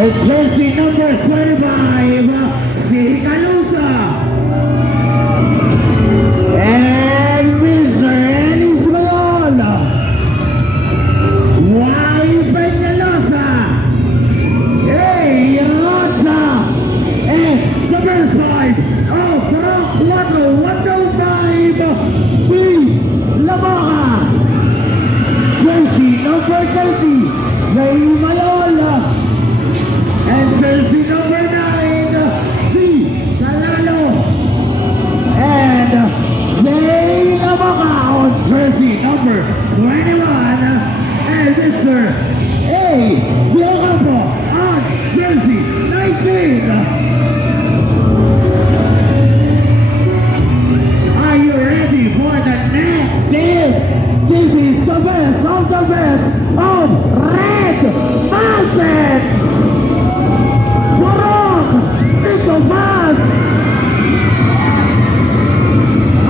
Jersey number 25, si Calusa. And Mr. Ellis Mayola. Y Peñalosa. Hey, Alonza. And the first 5. Oh, from 105. B. Lamaha. Jersey number 30, Jay Mayola. And jersey number 9, Z. Calalo. And Jay Lamaha on jersey number 21. And Mr. A. Diocampo on jersey 19. Are you ready for the next scene? This is the best of the best of Red Mountain. Borok, Cinco Mas.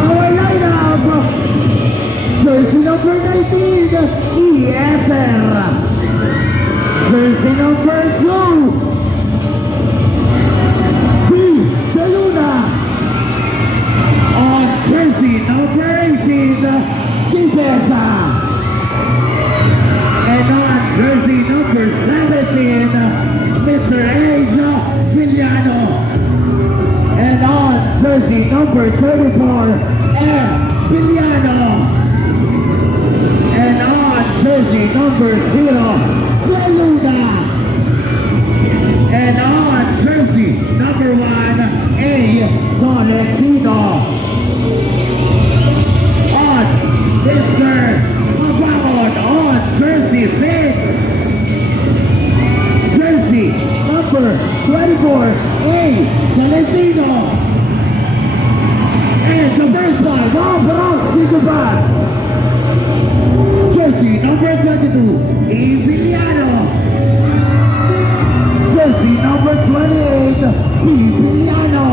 Our lineup, jersey number 19, ESR. Jersey number 2, B. De Luna. On jersey number 18, Dipesa. And on jersey number 17, Mr. Asia Villano. And on jersey number 34, M. Villano. And on jersey number 0, Seluna. And on jersey number 1, A. Solentino. On Mr. Mabamon on jersey 6. Jersey number 24, A. Celestino. And the first one, Bronx Sigubas. Jersey number 22, E. Villano. Jersey number 28, B. Villano.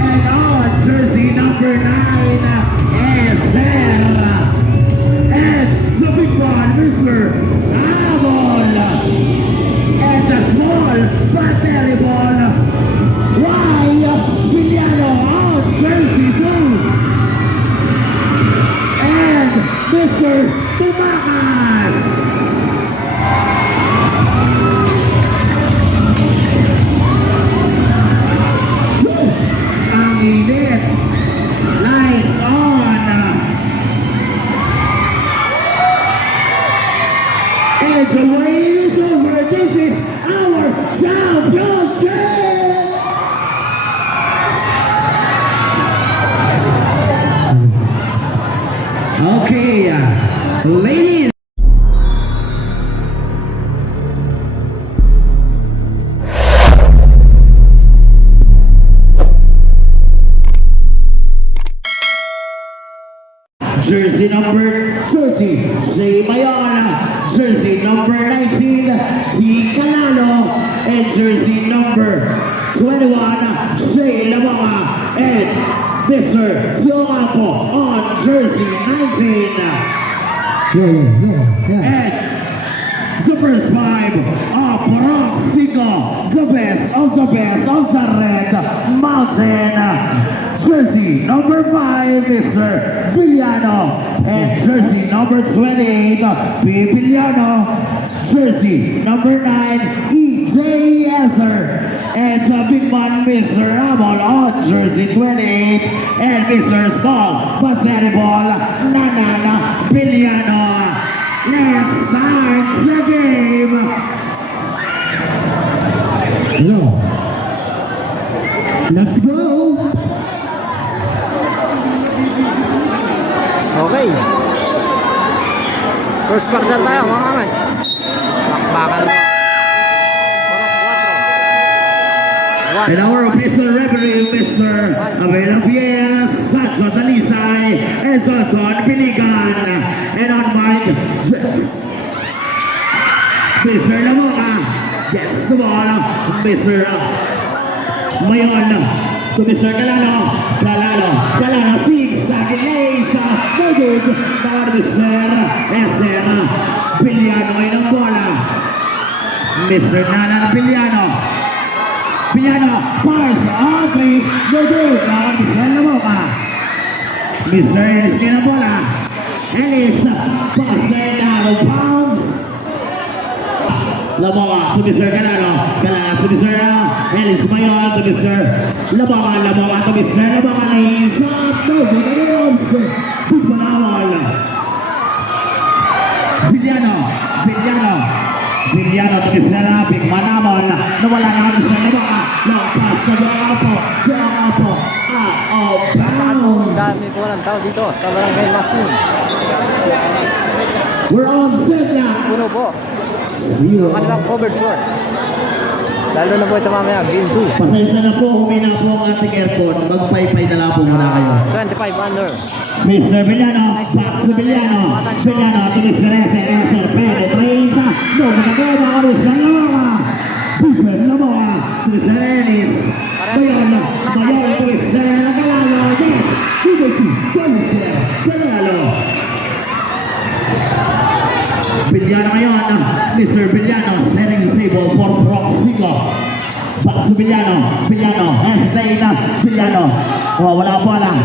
And on jersey number 9, Serra. And the big one, Mr. Abol. And the small but terrible Y. Villano on jersey 2. And Mr. Tumakas. Ang init. Lights on. And the wait is over. This is our championship. Okay, ladies. Jersey number 30, Jay Mayola. Jersey number 19, T. Calalo. And jersey number 21, Jay Lamaha. And Mr. Diocampo on jersey 19. And the first 5 of Bronx Cinco, the best of the Red Mountain. Jersey number 5, Mr. Villano. And jersey number 28, B. Villano. Jersey number 9, E.J. Esser. And the big one, Mr. Ramon on jersey 28. And Mr. Small but terrible, Nanana Villano. Let's start the game. Hello. Let's go. Okay. First quarter tayo mga kamay. Bakbakan mo. And our official referee, Mr. Abela Pierre, Sancho Talisay, and Sanson Piligan. And on mic, Mr. Lamonga gets the ball. Mr. Mayon to Mr. Calano. Calano, zigzag, ace, no good. Para Mr. Esser. Villano ay ng bola. Mr. Nana Villano. Villano, first, ugly, no good. Now, Mr. Lamoka. Mr. Ellis na bola. Ellis, pasay na 2 pounds. Lamoka to Mr. Galano. Galano to Mr. Ellis Mayon to Mr. Lamoka. Lamoka to Mr. Lamoka. He's up. No good. Tupanawal. Villano. Villano to Mr. Big Manamon. Nawala na kami sa Lamoka. Long pass to Apo. Apo. Out of bounds. Dami po ng tao dito sa Barangay Masin. We're on set now. Puno po. Zero. Kanilang covered court. Lalo na po ito mamaya, game 2. Pasensya na po, humina po ang ating aircon. Magpaypay na lang po muna kayo. 25 under. Mr. Villano, back to Villano. Villano to Mr. Ese, Perez, Reza. No, nagagawa ka rin sa Lamoka. Booper, Lamoka. To Mr. Ellis. Mayon to Mr. Galano. Yes, Ubechi, Galano. Villano ngayon, Mr. Villano setting the table for Proxico. Back to Villano, Estay na, Villano. Wala po lang.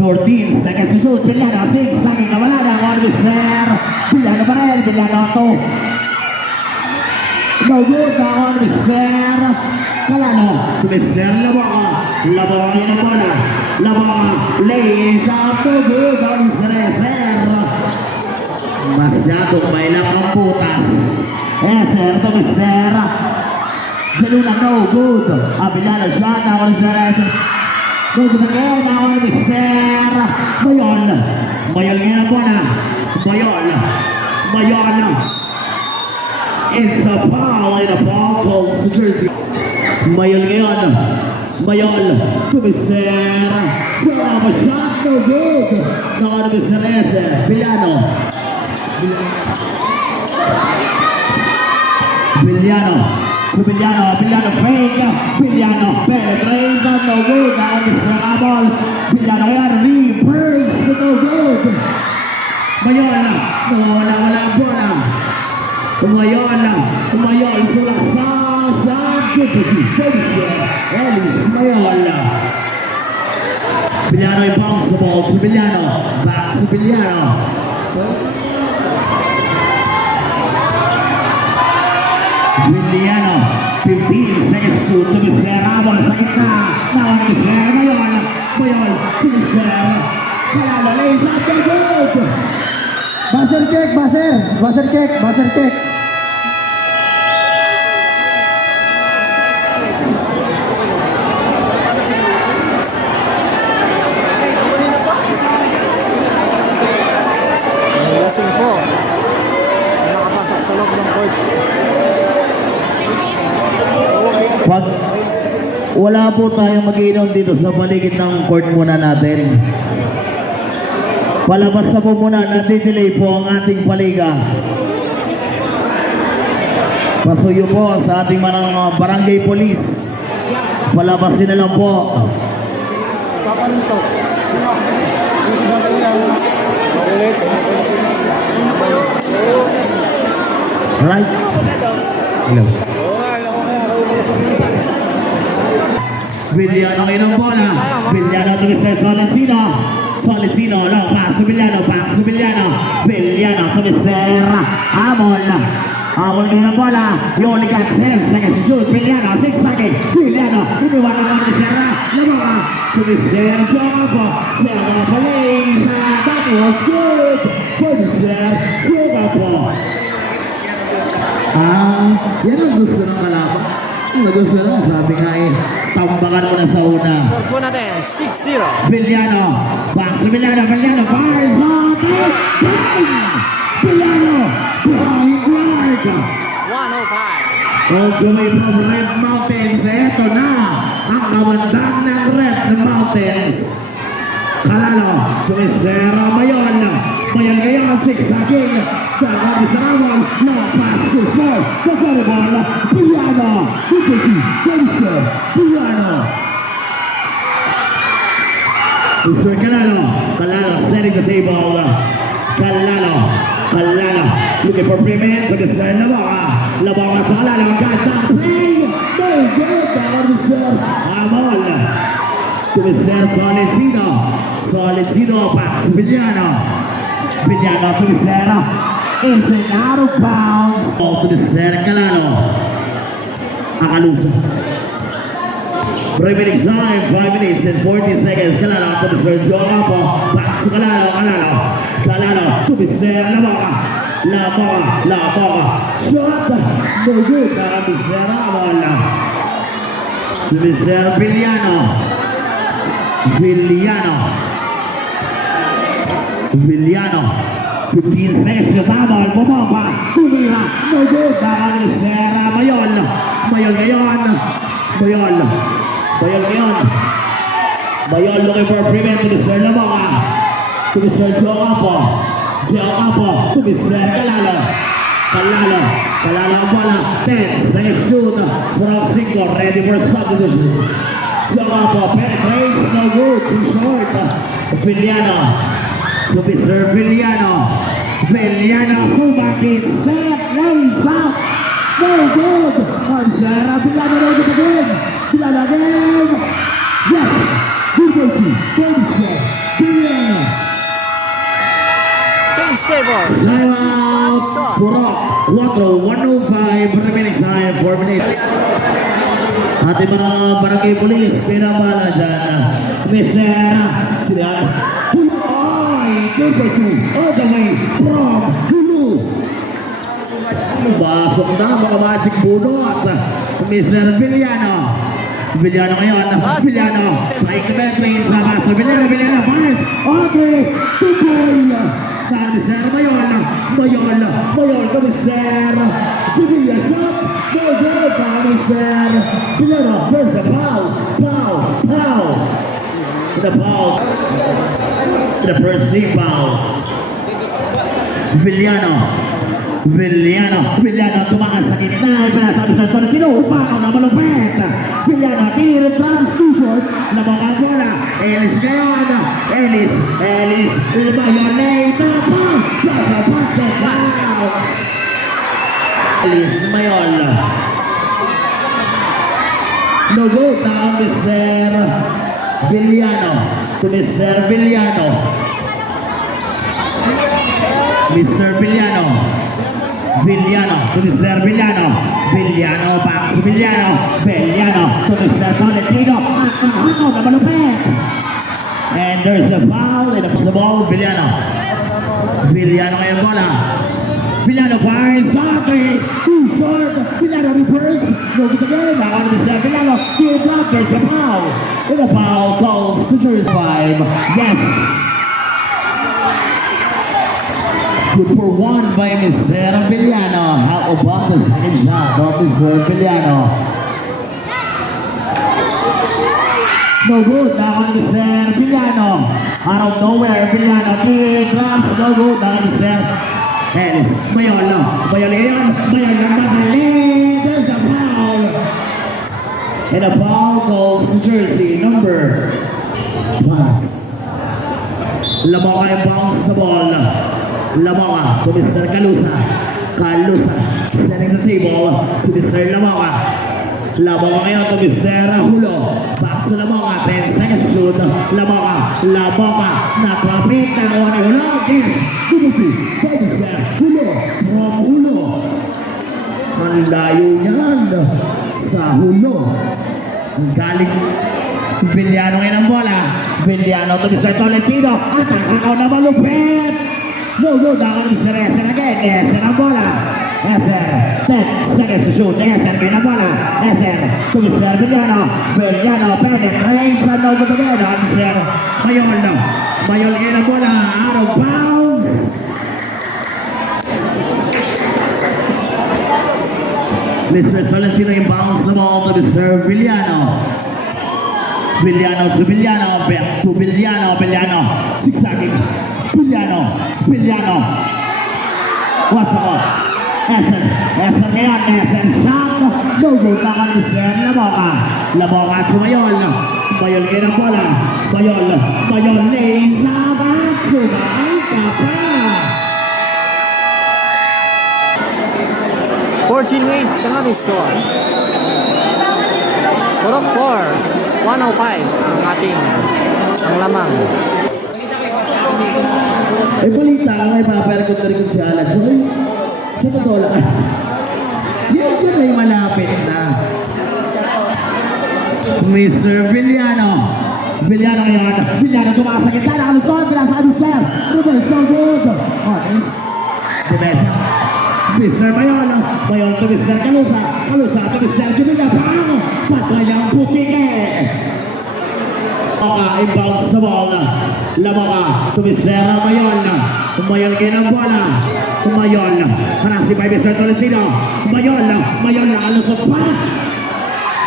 14 seconds to shoot, Villano, 6 seconds na wala na. Mr. Villano pa rin, Villano to. No good na Mr. Galano. To Mr. Lamoka. Lamoka yun ang bola. Lamoka, lays up, no good na Mr. Eser. Masyadong mailap ang putas. Eser to Mr. Galuna, no good. Villano shot, now Mr. Eser. No good again, now Mr. Mayon. Mayon ngayon ang bola. Mayon. It's a foul and a ball calls to Jersey. Mayon to Mr. Sarah, shot, no good. Now Mr. Eser. Villano to Villano fake, Villano penetrates, no good, now Mr. Abol, Villano yan, reverse, no good. Mayon, wala bola. Mayon, sulang sa shot, Ellis, Mayon. Villano bounce the ball to Villano, back to Villano. Villano, 15 seconds shoot to Mr. Abol sa gitna. Now Mr. Mayon to Mr. Galano, lays up the good. Buzzer check. Lasing po. Nakapasok sa loob ng court. Pag wala po tayong mag-iinom dito sa paligid ng court muna natin. Palabas na po muna, natidelay po ang ating paliga. Pasuyo po sa ating mga barangay police. Palabasin na lang po. Right? Hello. Villano ngayon ang bola. Villano to Mr. Solentino, long pass to Villano, back to Villano. Villano to Mr. Amon ngayon ang bola. You only got 10 seconds to shoot. Villano, 6 seconds. Villano, iniwan naman ni Mr. Lamoka to Mr. Jogo. Serra Police. That was good for Mr. Jogo. Yan ang gusto ng kalaban. Ang gusto na, sabi nga tambangan mo na sa una. Score po natin, 6-0. Villano, back to Villano, fires on, Villano, behind guard. 105. All the way from Red Mountains, eto na, ang kamandag ng Red Mountains. Kalalo, sumisera Mayon ngayon, 6 again. Dagan sa Ramon, no pass to Small, the volleyball, Villano, Ubechi, Jensen, Villano. Mr. Kalalo setting the table. Kalalo, looking for 3 minutes against Lamoka. Labakan sa kalalim. Gandang play. No good. Down to serve. Amol. To the serve. Solentino. Solentino. Pass. Villano. Villano to the serve. It's an out of bounds. Ball to the serve. Calalo. Akalusa. Remaining time, 5 minutes and 40 seconds. Calalo to the serve. Joapo. Pass to Calalo. Calalo. Calalo to the serve. Laboka. Shot. No good. Down to serve. Amol. To the serve. Villano. Villano. 15 seconds. Tamol. Bumaba. Tumira. No good. Down to serve. Mayol looking for a prevent to the serve. Laboka. To the serve. Joapo. To the serve. Calalo ang bola. 10 seconds shoot. From 5. Ready for substitution. Joapo. Penetrates. No good. Too short. Villano. To the serve. Villano. Sumakit. Set. Lays out. No good. Marzera. Villano no good again. Villano again. Yes. Good goalkeeper. 27. Villano. Change table. Timeout. Purok. 1:05 remaining time. 4 minutes. Ating mga barangay police. Pinabala dyan. Mesera. Sila. Good goalkeeper. All the way from Hulu. Basok na mga magic bunot. Mr. Villano. Villano ngayon. Villano. Strike the net lane. Sama sa Villano. Pass. Okay. Tukoy. Saan Sir Mayol. Komisar. Sevilla shot. No good. Komisar. Villano. There's a foul. The first team foul. Villano tumakas sa gitna. Pinasabi sa Solentino. Upakaw na malupet. Villano tiniretrans too short. Labang bola. Ellis ngayon. Ellis. Mayonnaise. Nasa basket. Wow. Ellis Mayol. No good. Down Mr. Villano. To Mr. Villano. To Mr. Villano, back to Villano, to Mr. Solentino, na malupit. And there's a foul in the ball, Villano ngayon bola. Villano fires, too short, Villano reverse, no good again, now on Mr. Villano, good block, there's a foul. And the foul calls to Jersey 5, yes. Good for one by Mr. Villano. How about the second shot of Mr. Villano? No good now on Mr. Villano. Out of nowhere, Villano. Big drops. No good now on Mr. Ellis. Mayol ngayon. There's a foul. And a foul calls to Jersey number pass. Lamang ay bounce sa ball. Lamoka to Mr. Calusa, setting the table to Mr. Lamoka ngayon to Mr. Hulo, back to Lamoka, 10 seconds shoot, Lamoka, natrapit na nawa ni Hulo, is Dumusi, to Mr. Hulo, from Hulo, ang layo niyan sa Hulo, galing Villano ngayon ang bola, Villano to Mr. Solentino, at ang na malupit. No good down on Mr. Eser again. Eser ang bola. Eser. 10 seconds to shoot. Eser ngayon ang bola. Eser to Mr. Villano. Penetrates and no good again on Mr. Mayol ngayon ang bola. Out of bounds. Mr. Solentino inbounds the ball to Mr. Villano. Back to Villano. Zigzagging. Villano. What's up? Eser ngayon. Shot. No good na ka Mr. Laboka si Mayol ngayon ang bola. Mayol lays out. Sumaay ka pa. 14-8 ang aming score. Purok 4, 105 ang ating ang lamang. May balita ka, may paparekot na rin ko si Alan. So, sa totoo lang, yun ay malapit na. Mr. Villano. Villano ngayon. Villano tumakas sa gitna. Nakalusot. Pinasado sir. Rubel, so good. Otis. Debesa. Mr. Mayon. Mayon to Mr. Calusa. Calusa to Mr. Jumila. Pang! Patay ang butike. Inbounds sa ball. Lamaka to Mr. Mayon. Mayon kayo ng bola. Mayon. Harasi by Mr. Tolentino. Mayon. Mayon na alusot pa.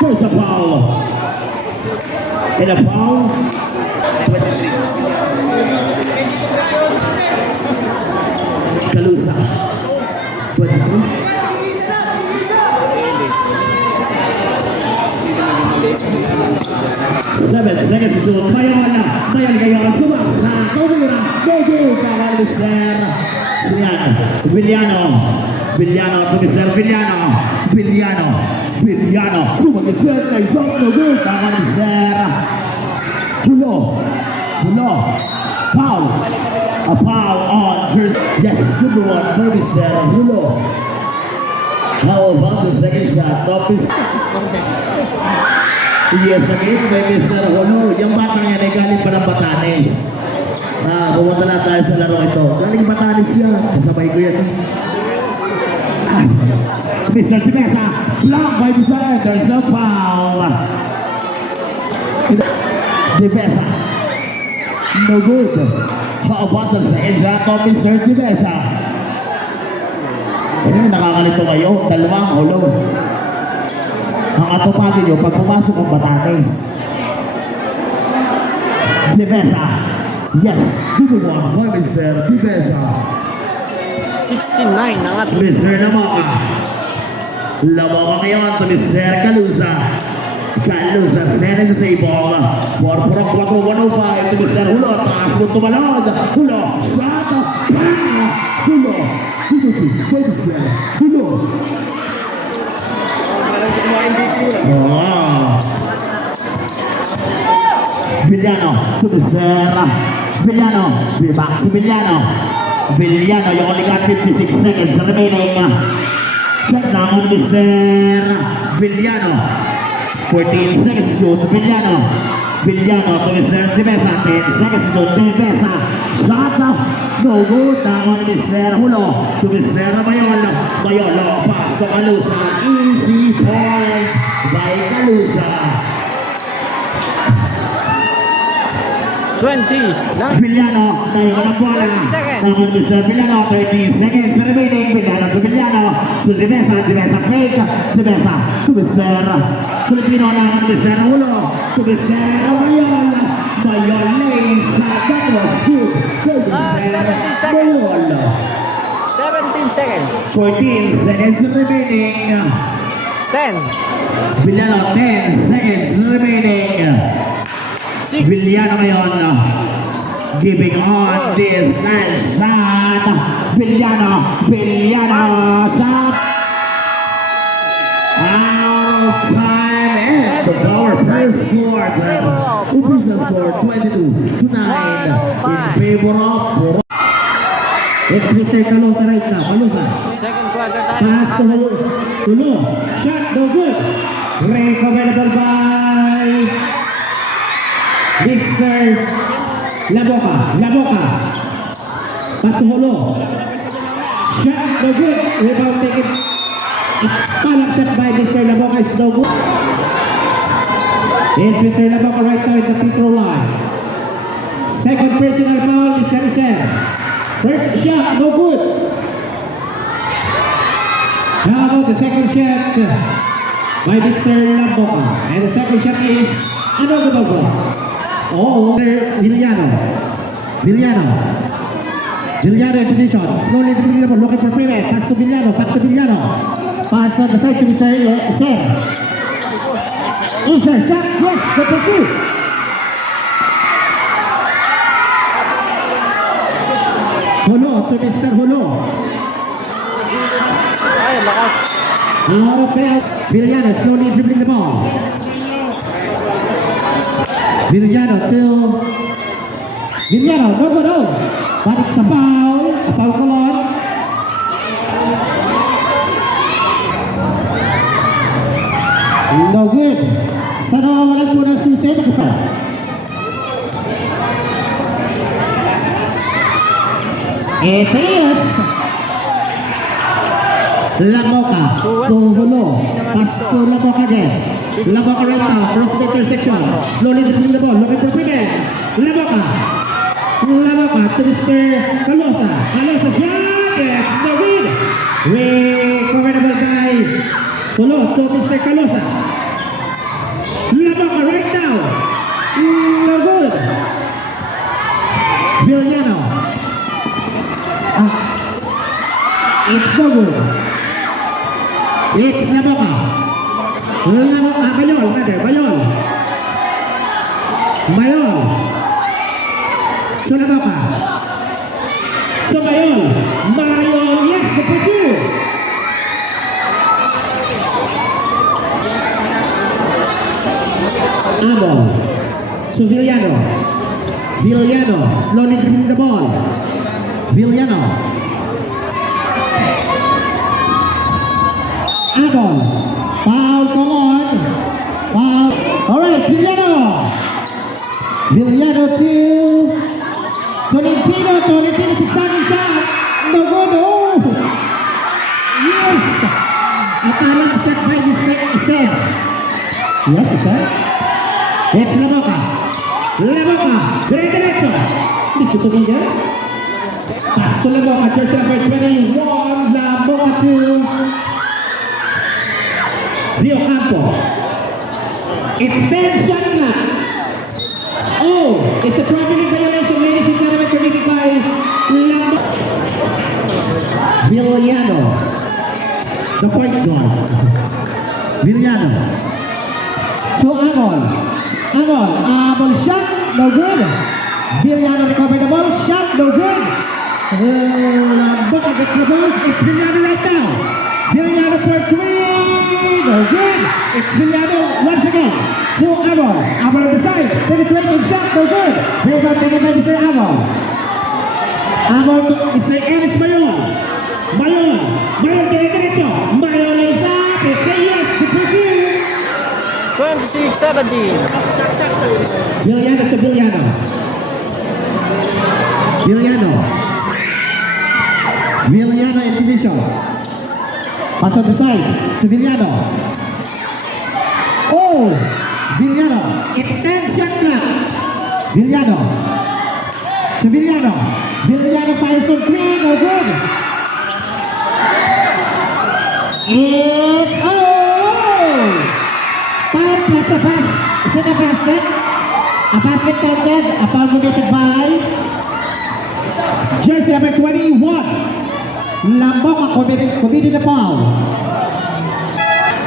There's a foul. And a foul. 23. Calusa. 23. 7 seconds to shoot. Mayon ngayon. Sumasa. Tumira. Dogo. Kawal ni Sir. Villano. Villano to Mr. Villano. Villano. Sumag-isip na isang dogo. Kawal ni Sir. Hulo. Foul. A foul on jersey. Yes, number 1 for Mr. Hulo. How about the second shot? Topis. Yes, again, may Mr. Hulo. Yung batang yan ay galing pa ng Batanes. Pumunta na tayo sa laro ito. Galing Batanes yan. Kasabay ko yan. Mr. Pinesa. Block by Mr. There's a foul. Dibesa. No good. How about the second shot of Mr. Dibesa? Nakakalito kayo. Dalawang hulo. Ang atupagin nyo pag pumasok ang Batanes. Dibesa. Yes. Dito mo ang Mr. Dibesa. 16-9 ang ating Mr. Lamaka ngayon to Mr. Calusa. Calusa sending the save ball. For Purok 105 to Mr. Hulo. Taas mo tumalod. Hulo. Shot. Hulo. Hulo. Villano to Mr. Villano. Back to Villano. Villano, you only got 56 seconds remaining. Check down on Mr. Villano. 14 seconds to shoot. Villano to Mr. Dibesa. 10 seconds to shoot. Dibesa. Shot. No good. Down on Mr. Hulo. To Mr. Mayon. Pass to Calusa. Easy points by Calusa. 20 lang. Villano, tayo ka ng bola. 30 seconds. Naman Mr. Villano, 30 seconds remaining. Villano to Villano. To Dibesa fake. Dibesa to Mr. Filipino na Mr. Hulo. To Mr. Mayon. Mayon lays. That was good. To Mr. 17 seconds. Mayon. 17 seconds. 14 seconds remaining. 10. Villano, 10 seconds remaining. 6. Villano ngayon, giving on this nice shot. Villano, shot. Out of time and the power first quarter. It is the score 22-9 in favor of Purok. It's Mr. Calusa right now. Calusa. Second quarter time. Pass to Hulo. Shot, no good. Break available by Mr. Laboca. Pass to Hulo. Shot, no good. Rebound taken. Palak shot by Mr. Laboca is no good. It's Mr. Laboca right now in the free throw line. Second personal foul, Mr. Iser. First shot, no good. How about the second shot by Mr. Laboca? And the second shot is another ball. Oh, Villano in position. Slowly looking for Privet. Pass to Villano. Pass on the side to Mr. Iser. Iser, shot, yes, number 2. Hulo to Mr. Hulo. Ay, lakas. Out of bounds. Villano slowly dribbling the ball. Villano to Villano, no, no, no. But it's a foul call. No good. Sa nawawalan po ng susi, nakita. It is Lamoka to Hulo. Pass to Lamoka again. Lamoka right now, cross the intersection. Slowly dribbling the ball, looking for Pimen. Lamoka to Mr. Calosa. Calosa shot. It's no good. Recoverable by Hulo to Mr. Calosa. Lamoka right now. No good. Villano. It's no good. It's Lamoka. Bayol, rather, Bayol. So Lamoka. So Bayol, yes, the pursuit. Abel. So Villano, slowly dribbling the ball. Villano. Abel. Foul, come on. Foul. All right, Villano to Tolentino is exciting shot. No good. Oh. Yes. A talent shot by Mr. Ised. Yes, Ised. It's Lamoka. Diretso. Diretso to Miguel. Pass to Lamoka. Jersey number 21. Lamoka to Dio Campo. Extension na. Oh, it's a traveling violation, ladies and gentlemen, committed by Lamoka. Villano. The point guard. Villano. So Amol shot, no good. Villano recovered the ball, shot, no good. Lamoka gets the ball, it's Villano right now. Villano for three, no good. It's Villano once again. To Amol on the side, penetrating shot, no good. Rebound taken by Mr. Amol to Mr. Enes Bayol diretso. Bayol is up, it's a yes, to pursue. 26-17. Villano to Villano in position. Pass on the side to Villano. Oh, Villano. Extension clock. Villano fires from three, no good. And five plus a pass. Is it a basket? A basket counted. A foul committed by jersey number 21. Lamoka committed the foul.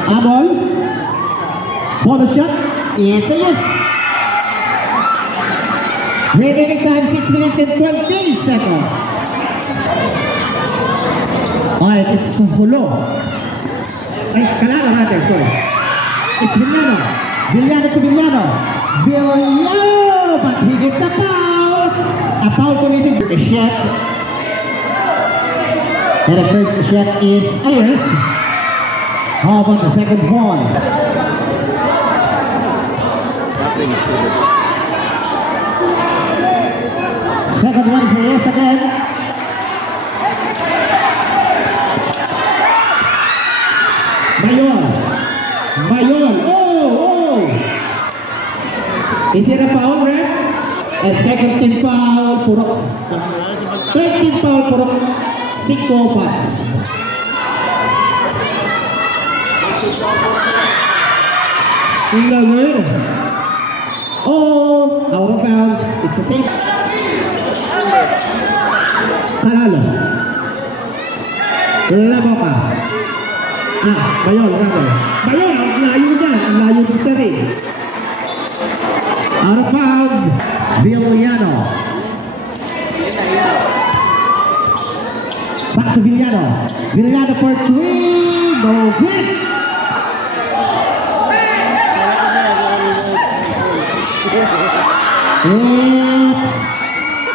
Amol. Ball shot. It's a yes. Remaining time 6 minutes and 20 seconds. Alright, it's Hulo. Ay, Calado rather, sorry. It's Villano to Villano, but he gets a foul. A foul committed. The shot. And the first shot is Ayers. How about the second one? Second one is Ayers again. Bayol. Oh. Is it a foul, Red? And second team foul, Purok. Third team foul, Purok. 6 pass. Lower. Oh, out of bounds. It's a safe. Kalalo. Lamoka. Bayol, rather. Bayol, ang layo dyan. Ang layo din sa rin. Out of bounds. Villano. Back to Villano. Villano for three. No good.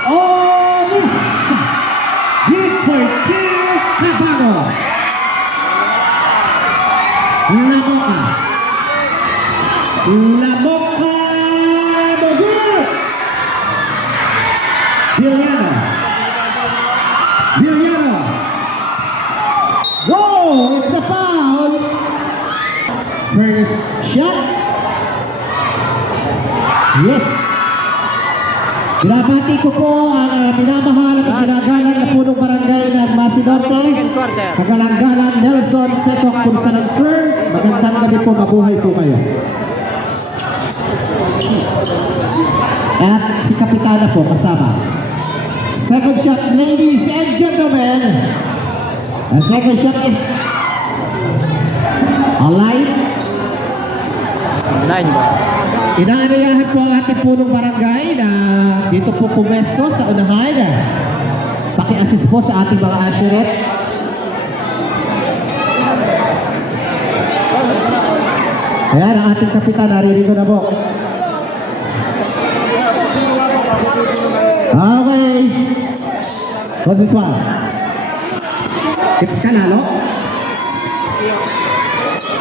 Oh, miss. Hit for two. Nabago. Laboka. Laboka. No good. Villano. Villano. Whoa, it's a foul. First shot. Yes. Binabati ko po ang minamahal at ginagalang na punong barangay ng Masidorte. Second quarter. Kagalanggalan Nelson Setok Punsanan Sir. Magandang gabi po, mabuhay po kayo. At si Kapitana po kasama. Second shot, ladies and gentlemen. The second shot is alive. Line ball. Inaanayahan po ang ating punong barangay na dito po pumesto sa unahan. Paki-assist po sa ating mga assurette. Ayan, ang ating kapitan, naririto na po. Okay. What's this one? It's Kalalo.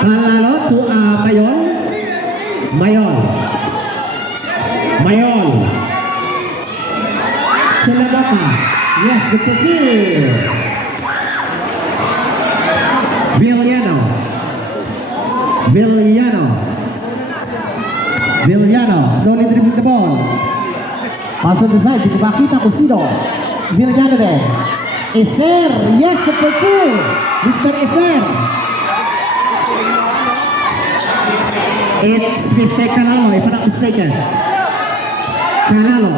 Kalalo to Mayon. Mayon. Mayon. Silabaka. Yes, the kill. Villano. Villano. Villano. Slowly dribbling the ball. Pass on the side. Hindi ko makita kung sino. Villano din. Eser. Yes, the kill. Mr. Eser. It's Mr. Kalalo, if I'm not mistaken. Kalalo.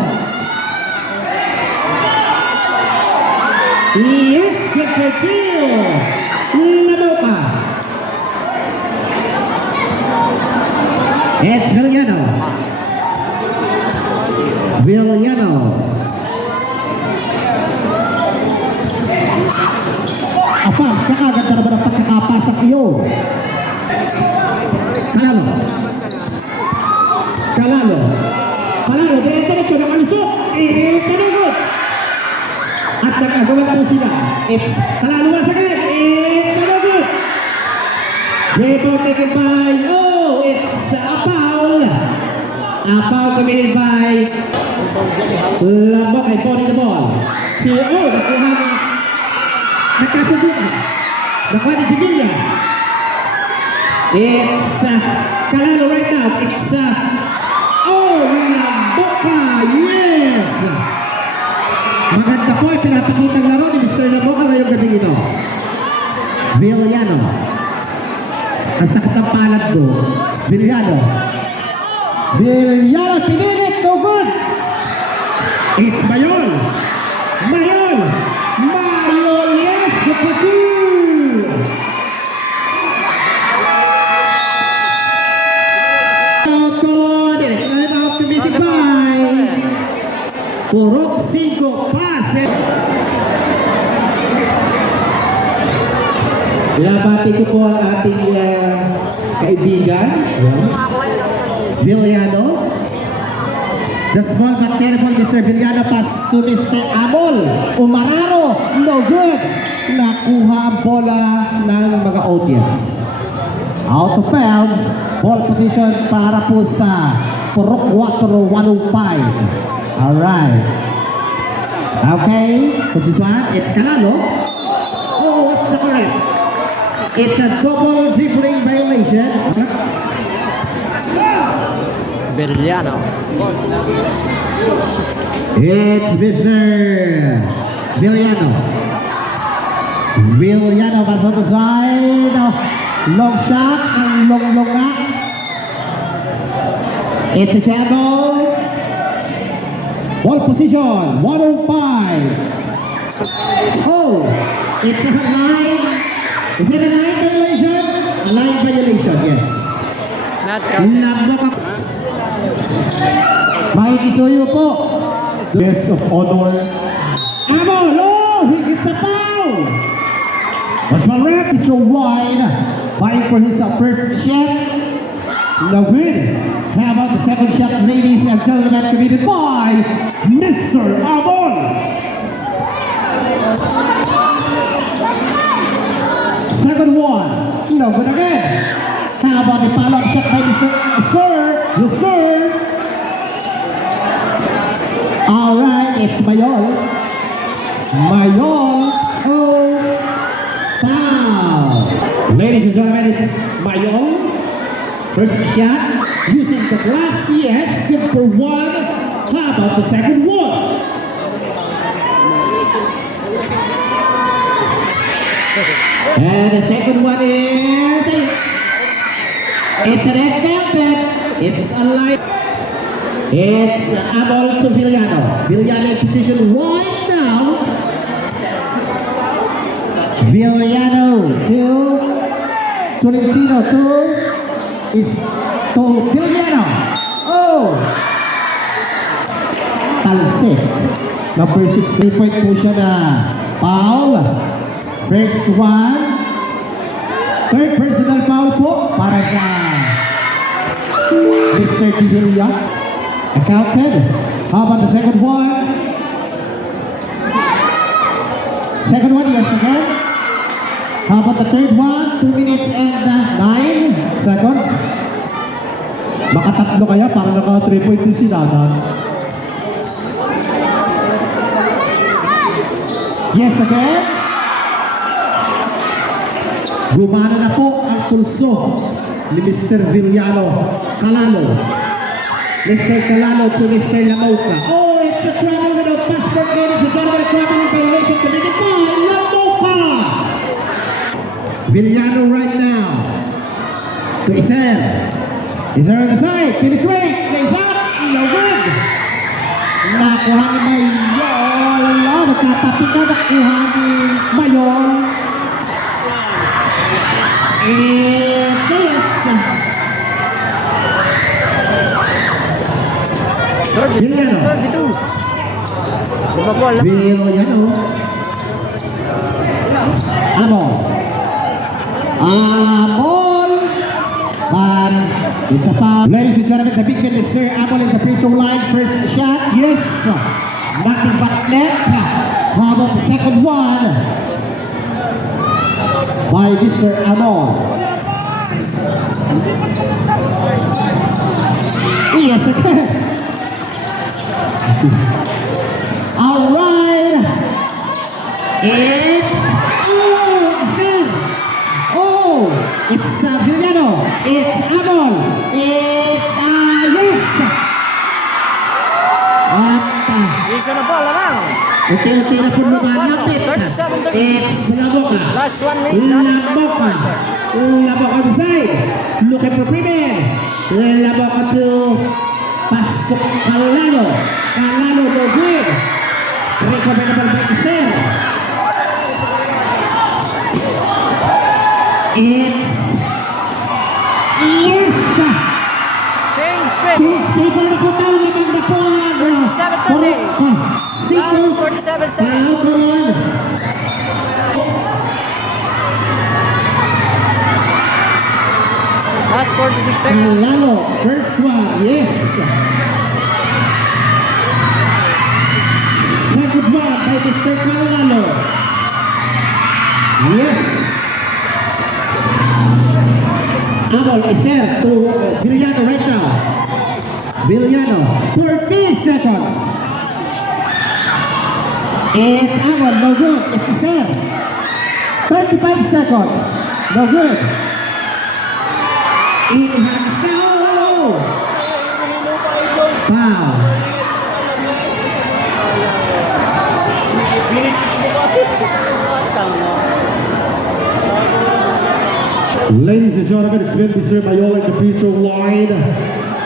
Yes, the kill. Laboka. It's Villano. Villano. Apa, kaagad na naman ang pagkakapasak iyo. Kalalo. Kalalo. Kalalo, diretso na kalusok. Kanugot. At nakagawa po sila. It's Kalalo once again. Kanugot. Rebound taken by, oh, it's a foul. A foul committed by Lambok ay ball in the ball. Si, oh, nakuha ng nagkasabukan. Nakuha ng Sevilla. It's Kalalo right now. It's oh, Laboka, yes! Maganda po ay pinapakitang laro ni Mr. Laboka ngayong gabi ito. Villano. Ang sakit ang palad ko. Villano. Villano, pinilit, no good! It's Mayon. Mayon. Mayon, yes! The two. Purok 5 pases. Binabati ko po ang ating kaibigan, Villano. The small but terrible Mr. Villano pass to Mr. Amol Umararo. No good. Nakuha ang bola ng mga audience. Out of bounds. Ball position para po sa Purok 4, 105. Alright. Okay. This is one. It's Kalalo. Oh, what's the correct? It's a double dribbling violation. Villano. It's Mr. Villano. Villano pass on the side. Long shot and long. It's a shadow. Ball position, 105. Oh, it's a line. Is it a line violation? A line violation, yes. Not counted. Laboka. Makikisuyo po. Guest of honor. Amol, oh, it's a foul. Osman Rep, it's your wide. Vying for his first shot. No good. How about the second shot, ladies and gentlemen, committed by Mr. Amon. Second one. No good again. How about the follow-up shot by Mr. Sir? Yes, sir. All right, it's Mayol. Mayol. Oh, foul. Ladies and gentlemen, it's Mayol. First shot using the glass, yes, simple one. How about the second one? And the second one is it's an advantage. It's a light. It's Amol to Villano. Villano in position one now. Villano to Tolentino to is to Villano. Oh! Talsik. Number 6, 3-point po siya na foul. First one. Third personal foul po para sa Mr. Villa. Accounted. How about the second one? Second one, yes again. How about the third one? 2 minutes and 9 seconds. Baka tatlo kaya para naka 3.2 si Dadan. Yes again. Gumana na po ang pulso ni Mr. Villano. Calalo. Mr. Calalo to Mr. Lamoca. Oh, it's a trouble with a passport. Ladies and gentlemen, a trouble in violation committed by Lamoca. Villano right now. To Iser. Iser on the side. Penetrate. Lays up. No good. Nakuha ni Mayol. Nagkatapik na nakuha ni Mayol. It's yes. Villano. 32. Bumabol. Villano. Amol. Amol. But it's a foul. Ladies and gentlemen, the big man is Sir Amol in the free throw line. First shot. Yes. Nothing but net. How about the second one? By Mr. Amol. Yes, again. All right. It's it's Villano. It's Amol. It's yes. Isa na bola lang. Unti-unti na po lumalapit. It's Lamoca. Last 1 minute. Lamoca. Lamoca on the side. Looking for Premier. Lamoca to Pasok Calalo. Calalo no good. Recoverable by Iser. It's yes. Change spin. Sigo na po tayo naman na po. 37-30. Last 47 seconds. Last 46 seconds. Calalo, first one, yes. Second one by Mr. Calalo. Yes. Amol, Iser to Villano right now. Villano, 40 seconds. It's Amol, no good. It's Iser. 35 seconds. No good. Foul. Ladies and gentlemen, it's been Mr. Mayola in the free throw line.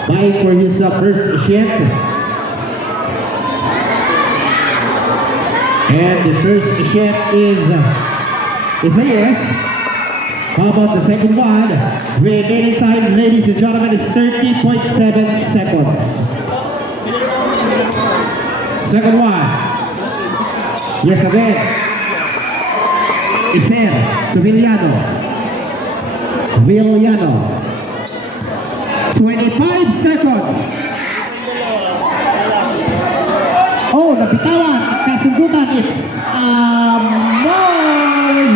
Vying for his first shot. And the first shot is a yes. How about the second one? Remaining time, ladies and gentlemen, is 30.7 seconds. Second one. Yes, again. Iser to Villano. Villano. 25 seconds. Oh, napitawan. Kasundutan, it's more.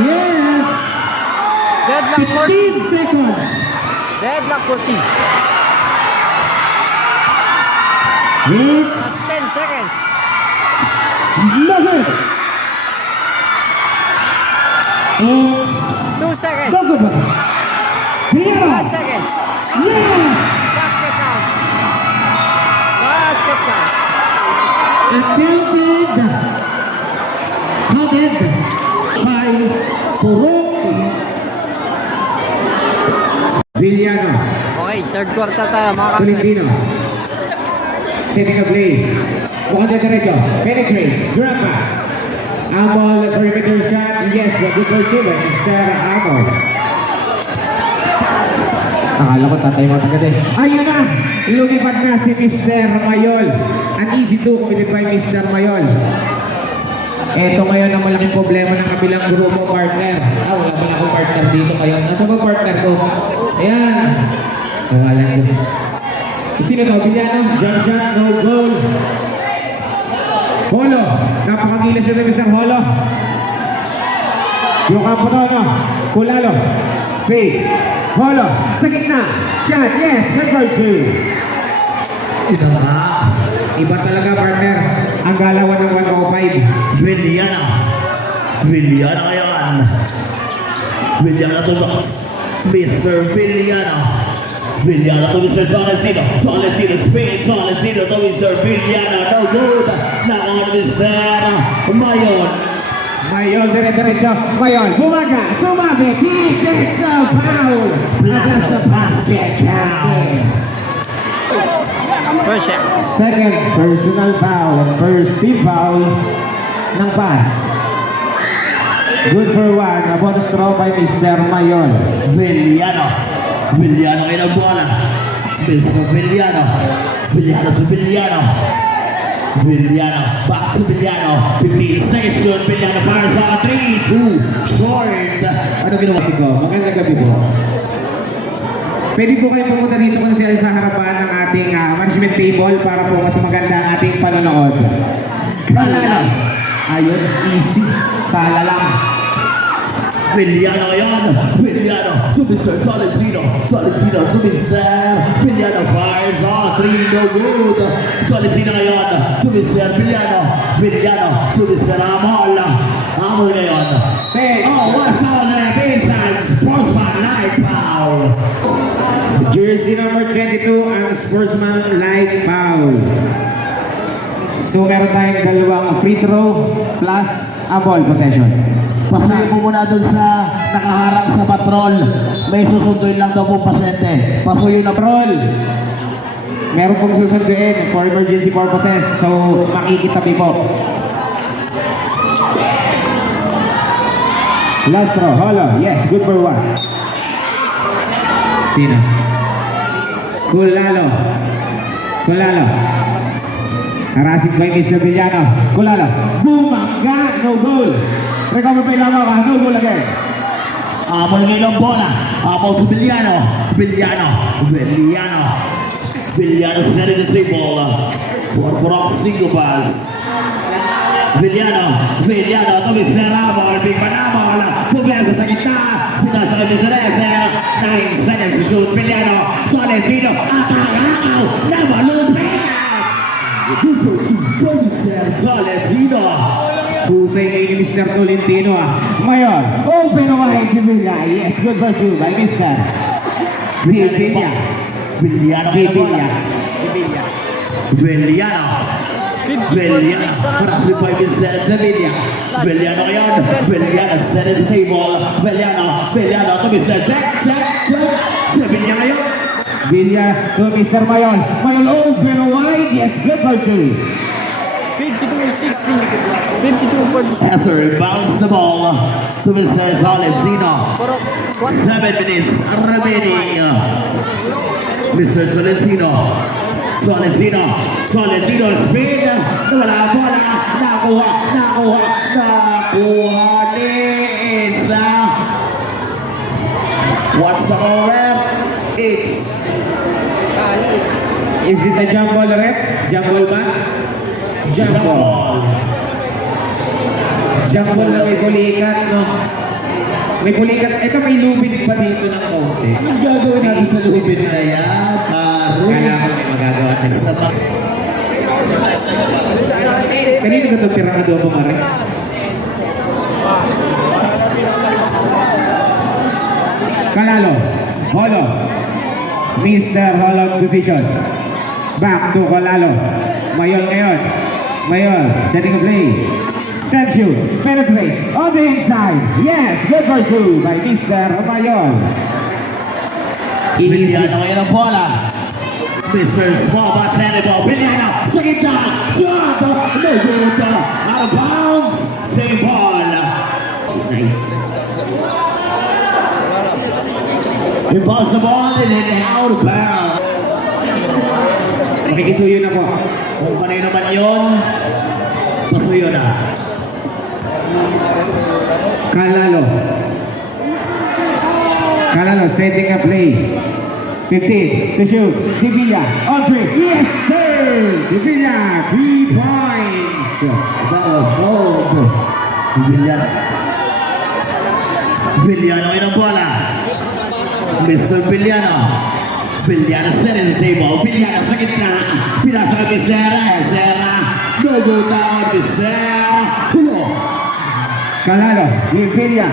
Yes. Deadlock 15 seconds. Deadlock 40. It's Plus 10 seconds. Logan. It's 2 seconds. Logan. 5 Here. seconds. Yes. Basket count. Basket count. Attempted. Counted by Purok. Villano. Okay, third quarter tayo mga kapatid. Tolentino. Setting a play. Mukhang dyan diretso. Penetrates. Drop pass. Amol, perimeter shot. Yes, a good receiver. Mr. Amol. Akala ko tatay mo agad eh. Ayun na! Lumipad na si Mr. Mayol. An easy to committed by Mr. Mayol. Eto ngayon ang malaking problema ng kabilang grupo partner. Wala pala akong partner dito ngayon. Nasa ba partner ko? Ayan. Nawalan ko. Sino to? Villano? Jump shot, no goal. Holo. Napakagilas ito Mr. Holo. Yung kampo to, no? Kulalo. Fade. Holo. Sa gitna. Shot. Yes. Number 2. Ito na. Iba talaga partner. Ang galawan ng 105. Villano. Villano ngayon. Villano to box. Mr. Villano. Villano to Mr. Tolentino. Tolentino spin. Tolentino to Mr. Villano. No good. Nakon Mr. Mayon. Mayon, dire-diretso. Mayon, bumaga, sumabi. He takes a foul. Plus a basket count. First shot. Second personal foul and first team foul ng pass. Good for one. A bonus throw by Mr. Mayon. Villano. Villano ngayon ang bola. Mr. Villano. Villano to Villano. Villano. Back to Villano. 15 seconds. Villano fires on 3, 2, short. Ano ginawa? Ko, magandang gabi po. Pwede po kayo pumunta dito kung sila sa harapan ng ating management table para po mas maganda ang ating panonood. Sala lang. Ayun, easy. Sala lang. Villano ngayon. Villano to Mr. Tolentino. Tolentino to Mr. Villano fires on 3, no good. Tolentino ngayon to Mr. Villano. Villano to Mr. Amol. Amol ngayon. Hey, Oh, what's all that baseline? Sportsman light foul. jersey number 22 ang sportsman light foul. So meron tayong dalawang free throw plus a ball possession. Pasuyin mo muna dun sa nakaharang sa patrol. May susunduin lang daw po pasyente. Pasuyin na Roll. Meron pong susunduin for emergency purposes. So makikitabi po. Last throw. Holo. Yes, good for one. Sino? Kulalo. Kulalo. Harassing by Mr. Villano. Kulalo. Bumangga. No goal. Recover pa yung lama. No goal again. Amol ngayon ang bola. Amol sa Villano. Villano. Villano. Villano setting the table. Porporok single pass. Villano. Villano. Ito Mr. Amol. Big man Amol. Pumesa sa gitna. Pinasa kay Mr. Ezer. 9 seconds to shoot. Villano. Tolentino. Apagaw. Namalupin. Mr. Tolentino. Husay kayo ni Mr. Tolentino Ngayon, open wide to Villa. Yes, good for two by Mr. Villa. Villano. Villa. Villano. Villano. Harassing by Mr. Sevilla. Villano ngayon. Villano setting the table. Villano. Villano to Mr. Jack. Sevilla ngayon. Villa to Mr. Mayon. Mayon open wide. Yes, good for two. 52-60. 52-47. Esser bounce the ball to Mr. Tolentino. Puro, 7 minutes remaining. Mr. Tolentino. Tolentino spin. Nawala ang bola. Nakuha ni Isa. What's the call, ref? It's Is it a jump ball, ref? Jump ball ba? Jump ball. Jump ball na may pulikat, no? May pulikat. Ito may lubid pa dito ng konti. Ang gagawin natin sa lubid na yan, paro. Kailangan ko may magagawa nila. Kanino ba ito tirado mo, Mare? Kalalo. Holo. Mr. Holo position. Back to Kalalo. Mayon ngayon. Mayon. Setting a play. Then shoot. Penetrates. On the inside. Yes. Good for two by Mr. Mayon. Villano ngayon ang bola. Mr. Small but terrible. Villano sa gitna. Shot. No good. Out of bounds. Same ball. Nice. He passed the ball and then out of bounds. Makikisuyo na po. Kung kanino man yun, pasuyo na. Kalalo. Kalalo setting a play. 15 to shoot. Divilla on three. Yes, sir! Divilla, 3 points. That was gold. Villano ngayon ang bola. Mr. Villano set in the table. Villano sa gitna. Pinasa kay Serra. No go down. Serra. Hulo. Kalalo, Divilla.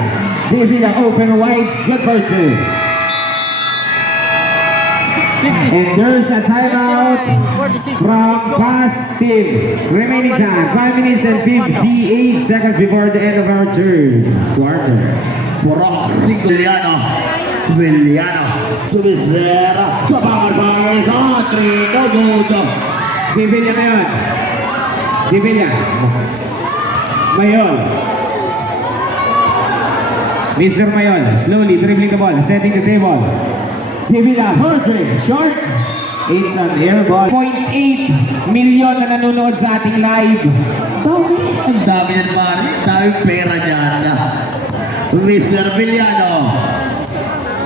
Divilla open wide. Good for two. And there's a timeout from Pass team. Remaining time, 5 minutes and 58 seconds before the end of our third quarter. Purok Villano. Sumisera. Kapangal-pangal sa 3. No go. Divilla ngayon. Divilla. Mayon. Mr. Mayon, slowly dribbling the ball, setting the table. Divilla, Portrait, short. It's an air ball. 0.8 million na nanonood sa ating live. Ang dami yan, man. Daming pera dyan. Mr. Villano.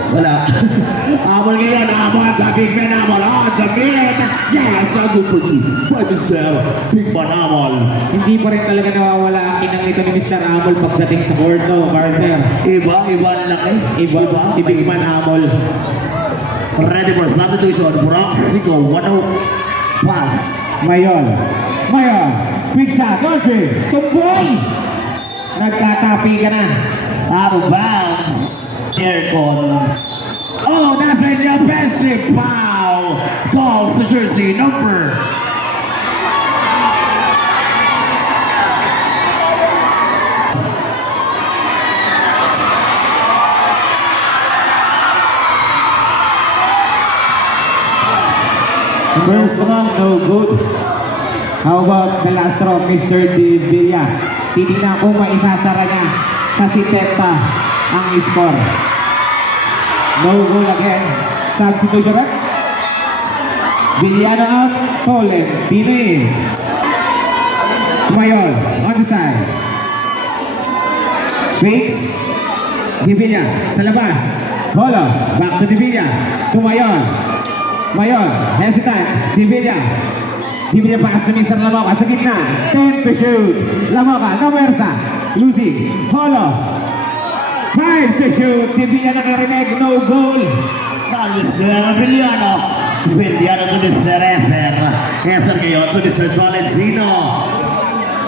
Wala. Amol ngayon. Amol sa Big Man. Amol sa mid. Yes, a good for two. By Mr. Big Man Amol. Hindi pa rin talaga nawawala ang kinang ito ni Mr. Amol pagdating sa board, no, partner. Iba ang laki. Iba, si Big Man Amol. Ready for substitution. Brock Sigo. 1-0. Pass. Mayon. Quick shot, country. Tumboy! Nagtatapi ka na. Out of bounds. Aircon. Oh, that's an offensive foul. Calls the jersey number. First one, no good. How about the last row, Mr. Divilla? Titignan ko maisasara niya sa siteta ang score. No goal again. Substitution right? Villano out, Tolen, Pinoy. Mayon, on the side. Fakes. Divilla, sa labas. Holo, back to Divilla. To Mayon. Mayon, hesitant. Divilla. Divilla pass to Mr. Lamoca sa gitna. 10 to shoot. Lamoca, no mersa. Lucy, Holo. 5 to shoot. Divilla nakarinig, no goal. Mr. Villano. Villano to Mr. Eser. Eser ngayon to Mr. Tolentino.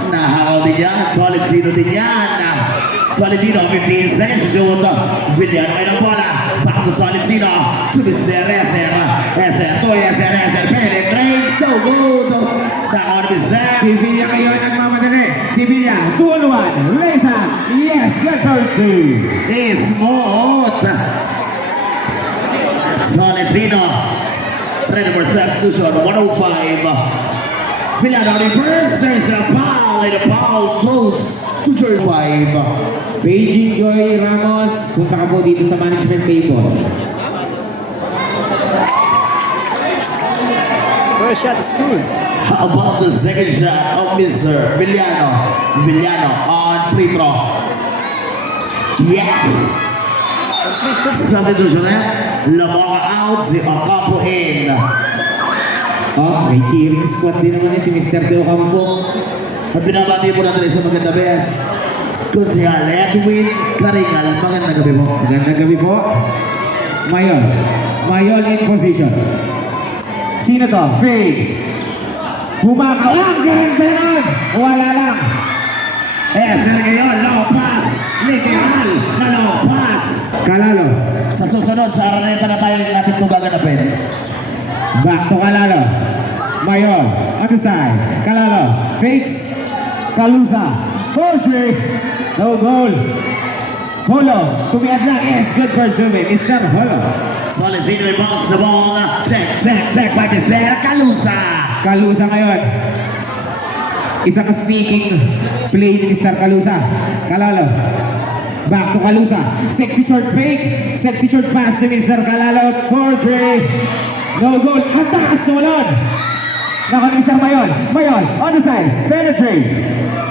Nahakaw din yan. Tolentino din yan. Tolentino, 15 seconds to shoot. Villano ngayon ang bola. Back to Tolentino. To Mr. Eser. Eser. Penetrates. So good. Down to Mr. Divilla ngayon nagmamadali. Divilla, 2-1. Raise up. Yes, good for two. Smooth. Tolentino. Ready for substitution. 105. Villano reverse. There's a foul. And the foul throws to jersey 5. Beijing Joy Ramos, punta ka po dito sa management table. First shot is good. How about the second shot of Mr. Villano? Villano on free throw. Yes! Substitution na. Lamang out si Ocampo in. Oh, may cheering squad din naman si Mr. De Ocampo. At binabati po natin sa maganda best. Kunsihal Edwin Karingal. Magandang gabi mo. Magandang gabi po. Mayon. Mayon in position. Sino to? Figs. Bumakaw lang. Ganun. Wala lang. Sila ngayon, low pass. Literal na low pass. Kalalo. Sa susunod, sa araneta na tayo natin ito gaganapin. Back to Kalalo. Mayon. Other side. Kalalo. Figs. Kalusa. Poetry. No goal. Holo. Tumiad lang. Yes. Good for Zumi. Mr. Holo. Solid Zino bounce the ball. Check by Mr. Kalusa. Kalusa ngayon. Isa ka sneaking play ni Mr. Kalusa. Kalalo. Back to Kalusa. Sexy short fake. Sexy short pass ni Mr. Kalalo. Poetry. No goal. Ang takas tumalon. Naka ni Mr. Mayon. Mayon. On the side. Penetrate.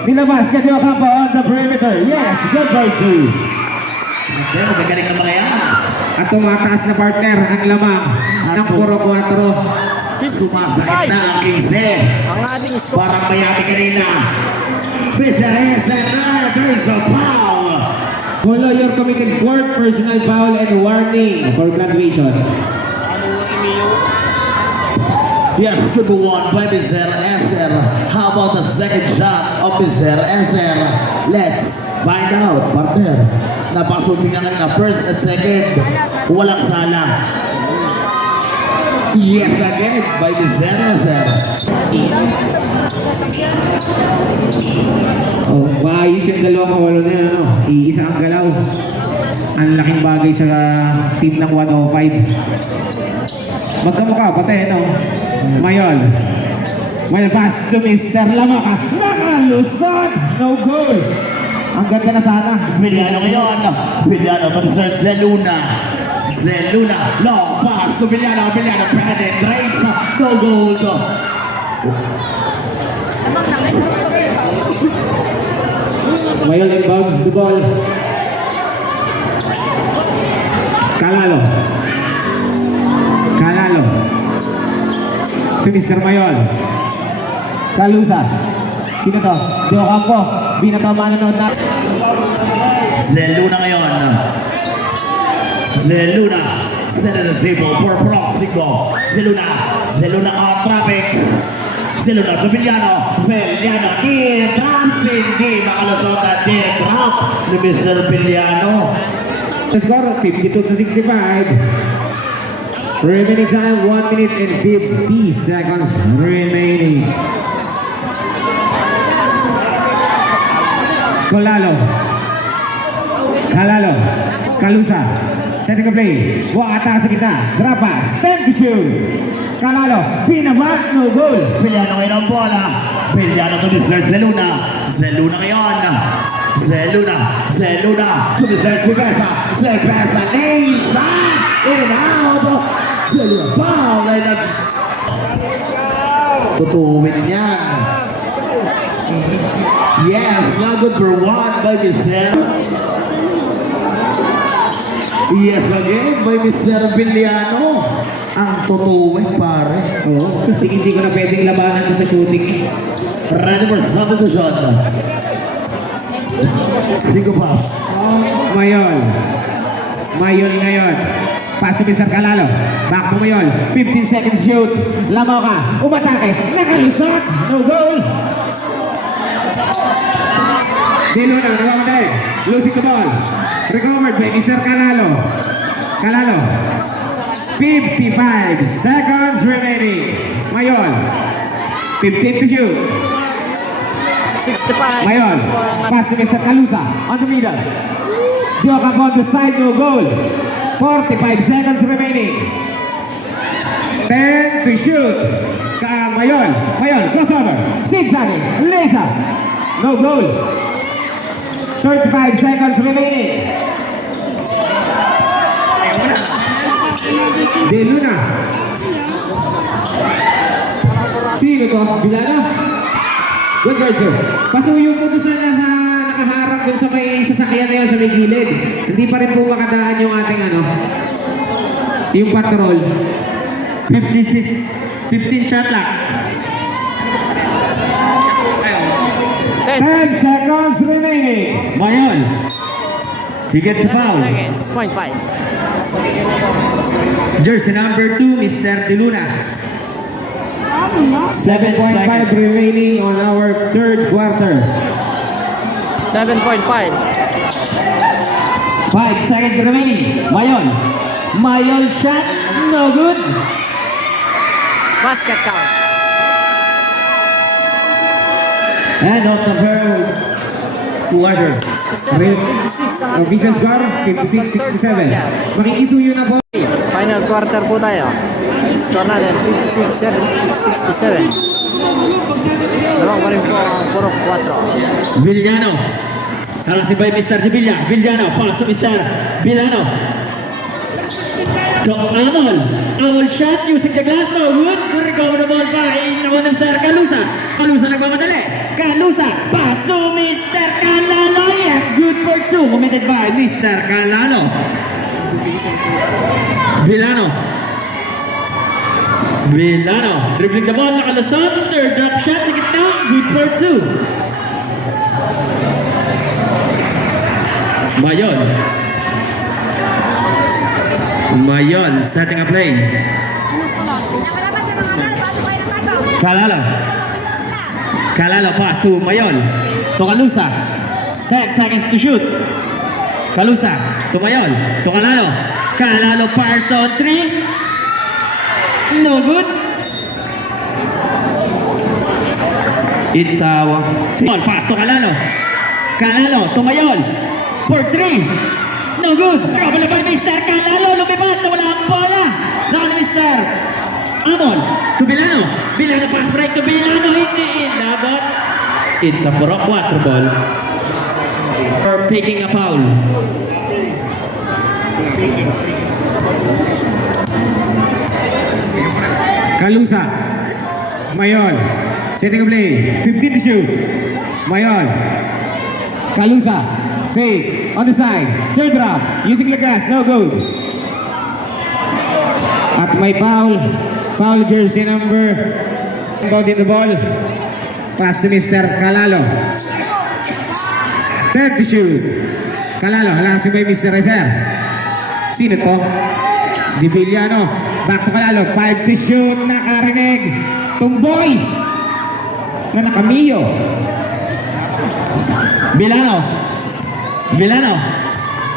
Nilabas ka Dio Campo on the perimeter. Yes. Good by two. Okay, magagaling ng mga yan. At tumataas na partner ang lamang ng puro 4. Sumasakit na ang 15. Ang ating score. Parang mayami kanina. Mr. SNR, there's a foul. Holo, you're committed 4th personal foul and warning for graduation. Yes, good one by Mr. SR. How about the second shot of Mr. SR? Let's find out, partner. Napasupin na kanina, first and second. Walang sala. Yes, again by Mr. SR. Oh, maayos yung dalawang kawalo na yun, ano? Iisa ang galaw. Ang laking bagay sa team ng 105. Magkamukha, pati, no? Mayon. Mayon pass to Mr. Lamaka. Nakalusot! No goal! Ang ganda na sana. Villano ngayon. Villano to Mr. Zeluna. Zeluna. Long pass to Villano. Villano penetrates. No goal. Mayon inbounds the ball. Kalalo. Kalalo. To Mr. Mayon. Kalusa. Sino to? Dio Campo. Binatama na na. Zeluna ngayon. Zeluna. Set at the table for Proxico. Zeluna. Zeluna on traffic. Zeluna sa Villano. Villano in-drops. Hindi makalusot at in-drop ni Mr. Villano. The score 52-65. Remaining time 1 minute and 50 seconds remaining. Kalalo. Kalalo. Kalusa. Setting a play. Buang atas sa kita. Drop pass. Send to shoot. Kalalo. Pinabat. No goal. Villano ngayon ang bola. Villano to Mr. Zeluna. Zeluna ngayon. Zeluna. Zeluna to Mr. Cerveza. Cerveza. Neza. In and out. Zeluna. Foul. Tutuwin yan. Yes. Now good for one by Mr. Yes again by Mr. Villano. Ang tutuwin pare. Oo. Hindi ko na pwedeng labanan ko sa shooting eh. Ready for substitution. Single pass. Mayon. Mayon ngayon. Pass to Mr. Kalalo. Back to Mayon. 15 seconds shoot. Lamaw ka. Umatake. Nakalusot. No goal. Dilo na. Nakamatay. Losing the ball. Recovered by Mr. Kalalo. Kalalo. 55 seconds remaining. Mayon. 15 to shoot. 65. Mayon. Pass to Mr. Kalusa. On the middle. Dio Campo on the side. No goal. 45 seconds remaining. 10 to shoot. Mayon. Mayon. Crossover. Zigzagging. Laser. No goal. 35 seconds remaining. De Luna. ko. Bilano. Good guard, sir. Pasuyo po doon sa nakaharap doon sa may sasakyan na yun sa may gilid. Hindi pa rin po makadaan yung ating yung patrol. 15 shot clock. 10 seconds remaining. Mayon. He gets a foul. Seconds, 0.5. Jersey number 2, Mr. De Luna. 7.5 remaining on our third quarter. 7.5. 5 seconds remaining. Mayon. Mayon shot. No good. Basket count. And of the third quarter. 56 ang ating Vision score. score, 56-67. Yeah. Makikisuyo na po. Final quarter po tayo. Score natin 56-67. Dalawang pa rin po ang puro 4. Villano. Nakasibay Mr. De Villa. Villano. Pass to Mr. Villano. So, Amol shot using the glass. No good. Recover the ball by Mr. Calusa. Calusa nagmamadali. Calusa. Pass to Mr. Calalo. Yes, good for 2. Committed by Mr. Calalo. Villano. Dribbling the ball. Nakalusot. Third drop shot. Take it down. Good for 2. Mayon setting a play. Calalo pass to Mayon. To Calusa. 10 seconds to shoot. Calusa to Mayon. To Calalo. Calalo fires on 3. No good. It's a ball pass to Calalo. Calalo to Mayon. For 3. No good. Trouble by Mr. Calalo. Lumipat na wala ang bola. Down Mr. Amon. To Villano. Villano pass break to Villano. Hindi inabot. It's a 4 ball. For picking a foul. Calusa. Mayon. Setting a play. 15 to shoot. Mayon. Calusa. Fake. On the side. Third drop. Using the gas. No good. At may foul. Foul jersey number. About in the ball. Pass to Mr. Calalo. Third to shoot. Calalo. Halansin by Mr. Rezer. Sino to? Di Villano. Back to Calalo. 5 to shoot. Nakarinig. Tumboy. Na nakamiyo. Villano.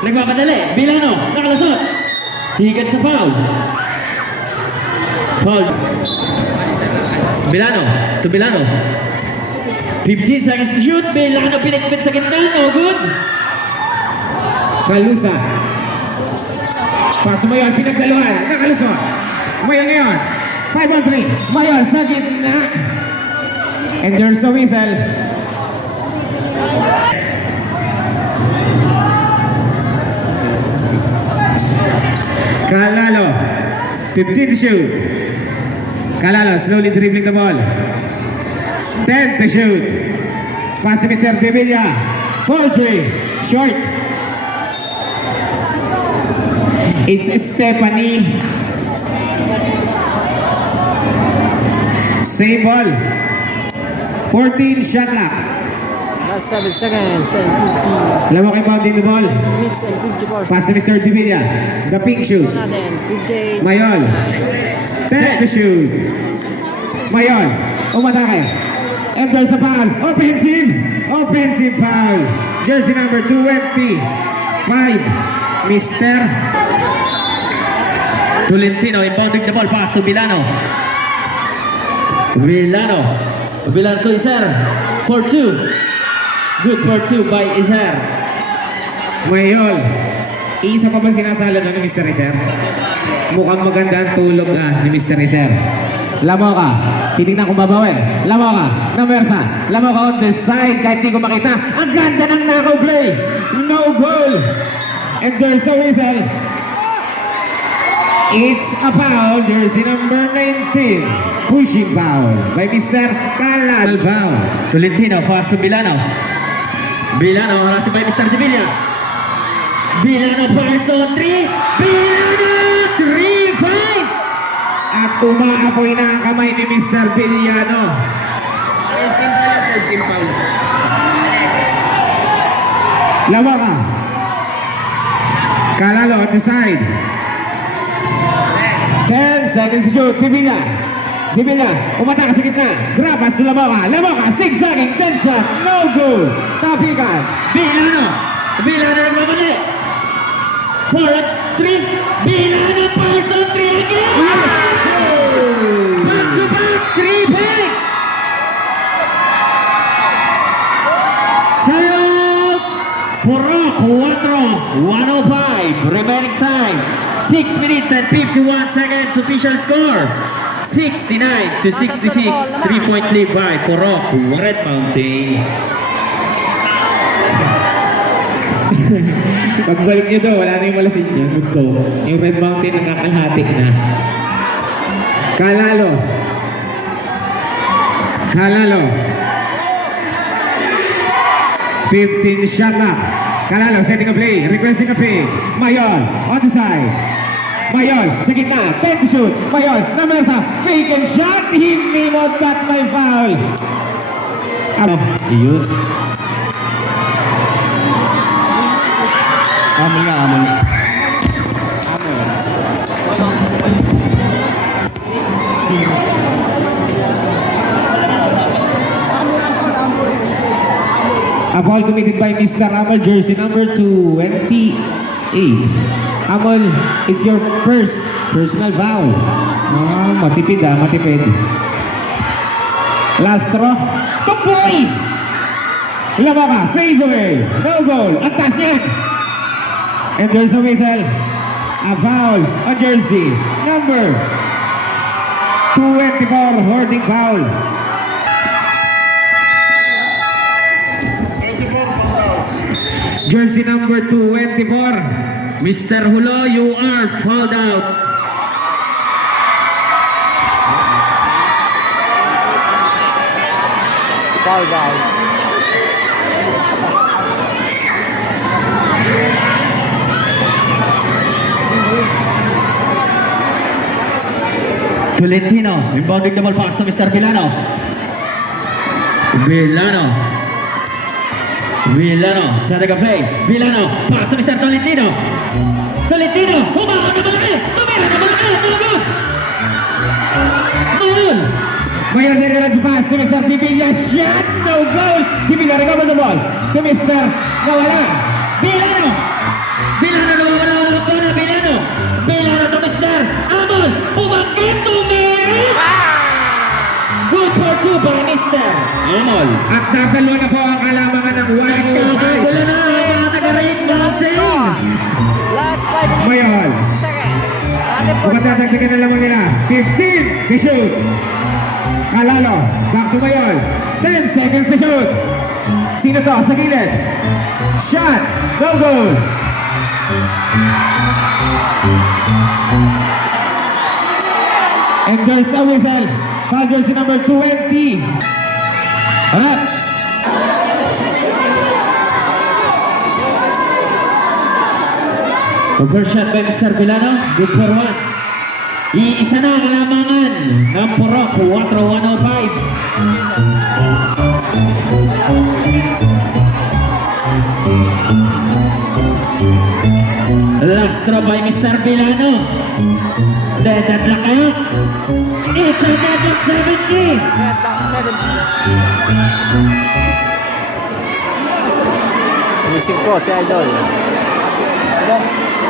Nagmamadali. Villano. Nakalusot. He gets a foul. Villano. To Villano. 15 seconds to shoot. Villano pinagpit sa gitna. No good. Calusa. Paso mo yun, pinagdaluhan. Nakalusot. Mayon ngayon. 5 on 3. Mayon sa gitna. And there's a whistle. Calalo. 15 to shoot. Calalo slowly dribbling the ball. 10 to shoot. Pass to Mr. De Villa. Poultry. Short. It's Stephanie. Same ball. 14 shot clock. Last 7 seconds and Alam mo kay Bounding the ball. 50 minutes and 54 Pass to Mr. De Villa. The pink shoes. natin. 58. Mayon. 10 to shoot. Mayon. Umatake. And there's a foul. Offensive foul. Jersey number 25. Mr. Tolentino inbounding the ball. Pass to Villano. Villano to Iser. For 2. Good for 2 by Iser. Mayon. Isa pa ba sinasala na ni Mr. Iser? Mukhang maganda ang tulog ni Mr. Iser. Lamo ka. Titignan kung babawi. Lamo ka. Namersa. Lamo ka on the side kahit di ko makita. Ang ganda ng knockout play. No goal. And there's a whistle. It's a foul, jersey number 19. Pushing foul by Mr. Carla. Foul. Tolentino, pass to Bilano. Bilano, harassed by Mr. Sevilla. Bilano, pass on 3. Bilano, 3-5. At umaapoy na ang kamay ni Mr. Villano. Lawa ka. Kalalo at the side. 10 seconds to shoot. Divilla. Divilla. Umatake sa gitna. Grapas to Lamoka. Lamoka. Zigzagging. 10 shot. No goal. Tapikan. Bilano. Bilano nagmamali. 4-3. Bilano, pass on 3 again. Back to back, 3-5. Timeout. Purok, 105. Remaining time. 6 minutes and 51 seconds. Official score. 69 to 66. 3-point lead by Purok, Red Mountain. Pagbalik nyo doon, wala na yung malasin nyo. Gusto. Yung Red Mountain ang kakalhati na. Kalalo. Kalalo. 15 shot clock. Kalalo, setting a play. Requesting a play. Mayon, on the side. Mayon, sa gitna. 10 to shoot. Mayon, namesa. Vacant shot. Hindi mo got my foul. Ano? Iyon. Amoy nga, amoy. A foul committed by Mr. Amol, jersey number 28. Amol, it's your first personal foul. Ah, matipid matipid. Last throw. Tupoy! Laba ka, fade away. No goal. At taas niya. And there's a whistle. A foul on jersey number 24, hoarding foul. Jersey number 24. Mr. Hulo, you are fouled out. Foul ball. Tolentino, inbounding the ball pass to Mr. Villano. Villano, setting a play. Villano, pass to Mr. Tolentino. Tolentino, humangon na malaki. Tumira na malaki. Tulagos. Noon. Mayor Derrera to pass to Mr. Divilla. Shot, no goal. Divilla recover the ball to Mr. Nawala. Villano. Villano nawawala ng bola. Villano. Villano to Mr. Amon. Umangkin, tumira. Good for 2 by Mr. Amon. At nakalo na po ang kalamangan ng Nagkakagulo na ang mga taga-Red Mountain. Last 5 minutes. Mayor. Second. Matatagdagan na lamang nila. 15 to shoot. Kalalo. Back to Mayor. 10 seconds to shoot. Sino to? Sa gilid. Shot. No goal. And there's a whistle. Foul jersey number 20. Alright. Overshot by Mr. Villano. Good for 1. Iisa na ang lamangan ng Purok, 4-105. Last throw by Mr. Villano. Deadlock out. It's a deadlock 70. Deadlock 70. Missing po si Idol.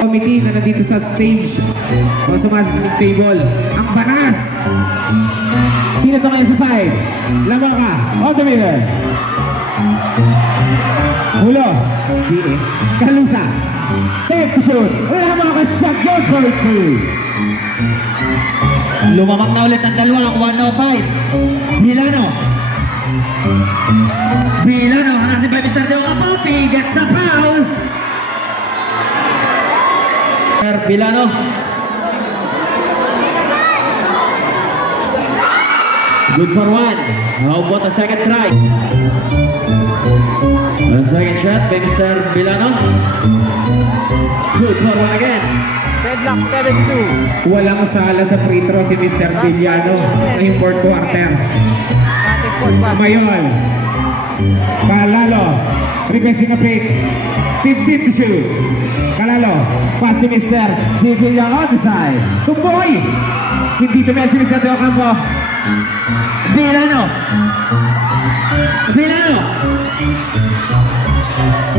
Committee na nandito sa stage o sumasalig table. Ang banas! Sino to ngayon sa side? Lamoka, on the middle. Hulo. Di Kalusa. Take to shoot. Lamoka shot. Goal for 2. Lumamang na ulit ang dalawa ng 105. Milano. Milano, hanapin by Mr. Deo Apopi. Gets a foul. Milano. Good for one. How about a second try? A second shot by Mr. Villano. Good for one again. Deadlock 7-2. Walang sala sa free throw si Mr. Villano ngayong fourth quarter. Ating fourth one. Mayon. Kalalo. Requesting a pick. 15 to shoot. Kalalo. Pass to Mr. Villano on the side. Tumboy. Hindi tumel si Mr. Teo Campo. Villano. Villano.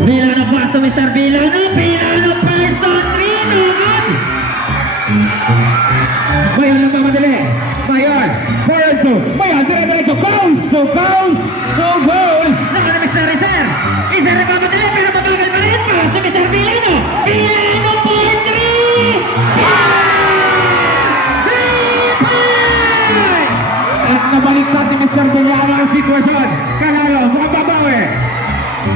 Villano pass to Mr. Villano. Villano person 3. No good. Mayon lang mamadali. Mayon. Mayon to. Mayon. Dire-diretso. Coast to coast. To goal. Naka na Mr. Reser. Reser na mamadali pero mabagal pa rin. Pass to Mr. Villano. Villano point 3. At nabaliktad ni Mr. Villano ang sitwasyon. Kalalo, mukhang babawi.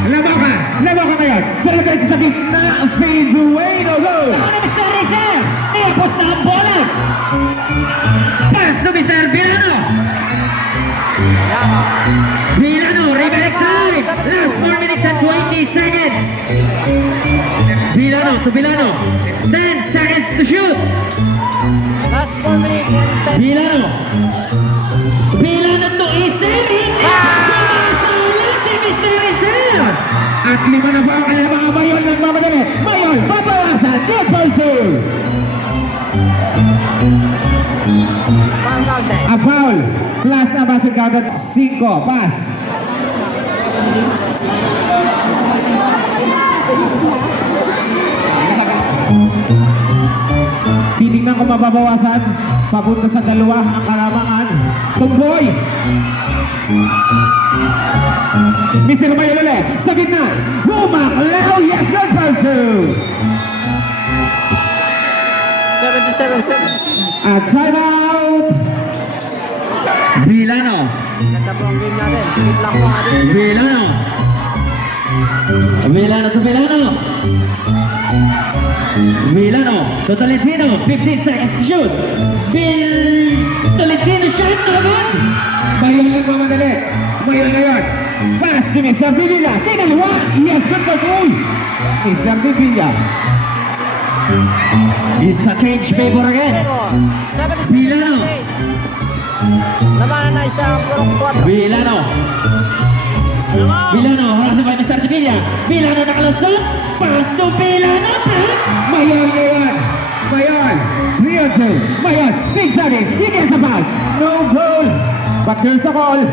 Labakan ngayon. Pero dahil sa gitna, fades away, no goal. Naka na Mr. Reser. Niyapos na ang bola. Pass to Mr. Villano. Villano, reback side. Last 4 minutes and 20 seconds. Villano to Villano. 10 seconds to shoot. Last 4 minutes and 10. Villano. Villano to Iser. Sumasala si Mr. Iser. At 5 na ba ang mga Mayon ng mamadali? Mayon, babawasan. Good for two. Foul counted. A foul. Plus a basket counted. 5. Pass. Titignan ko mababawasan. Papunta sa 2 ang kalamangan. Tumboy. Mr. Mayon ulit. Sa gitna. Bumaklaw. Yes, good for two. 77-76. At time out. Villano. Ganda po ang game natin. Hit lang po ang ating. Villano. Villano to Villano. Villano to Tolentino. 15 seconds to shoot. Tolentino shot na good. Mayon lang mamadali. Mayon ngayon. Pass to Mr. Villa. Tinalawa. Yes, good for two. Mr. Villa. It's a change favor again. 76-78. Villano. Labanan na isang purong 4. Villano. Villano. Harap sa Mr. Villa. Villano nakalusot. Pass to Villano. Mayon ngayon. Mayon. 3-2. Mayon. 6-7. He gets a foul. No goal. But there's a call.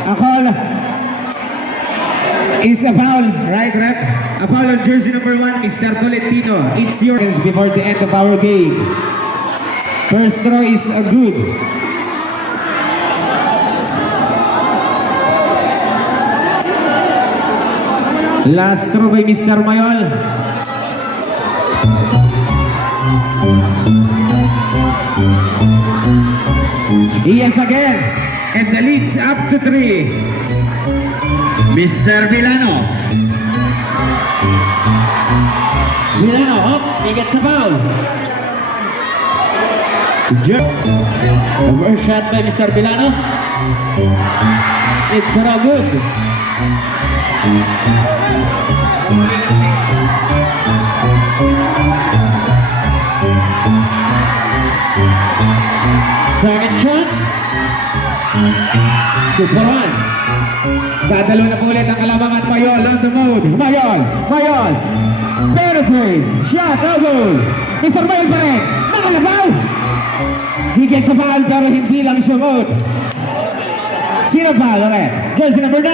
A call is a foul. Right, rep? A foul on jersey number 1, Mr. Tolentino. It's yours before the end of our game. First throw is a good. Last throw by Mr. Mayon. Yes again. And the lead's up to 3. Mr. Villano. Villano up. He gets a foul. The first shot by Mr. Villano. It's no good. Second shot. Good for one. Dadalo na po ulit ang kalamangan. Mayon on the mode. Mayon. Mayon. Penetrates. Shot. No goal. Mr. Mayon pa rin. Nakalabaw. He gets a foul pero hindi lang sumot. Sino foul ulit? Jersey number 9.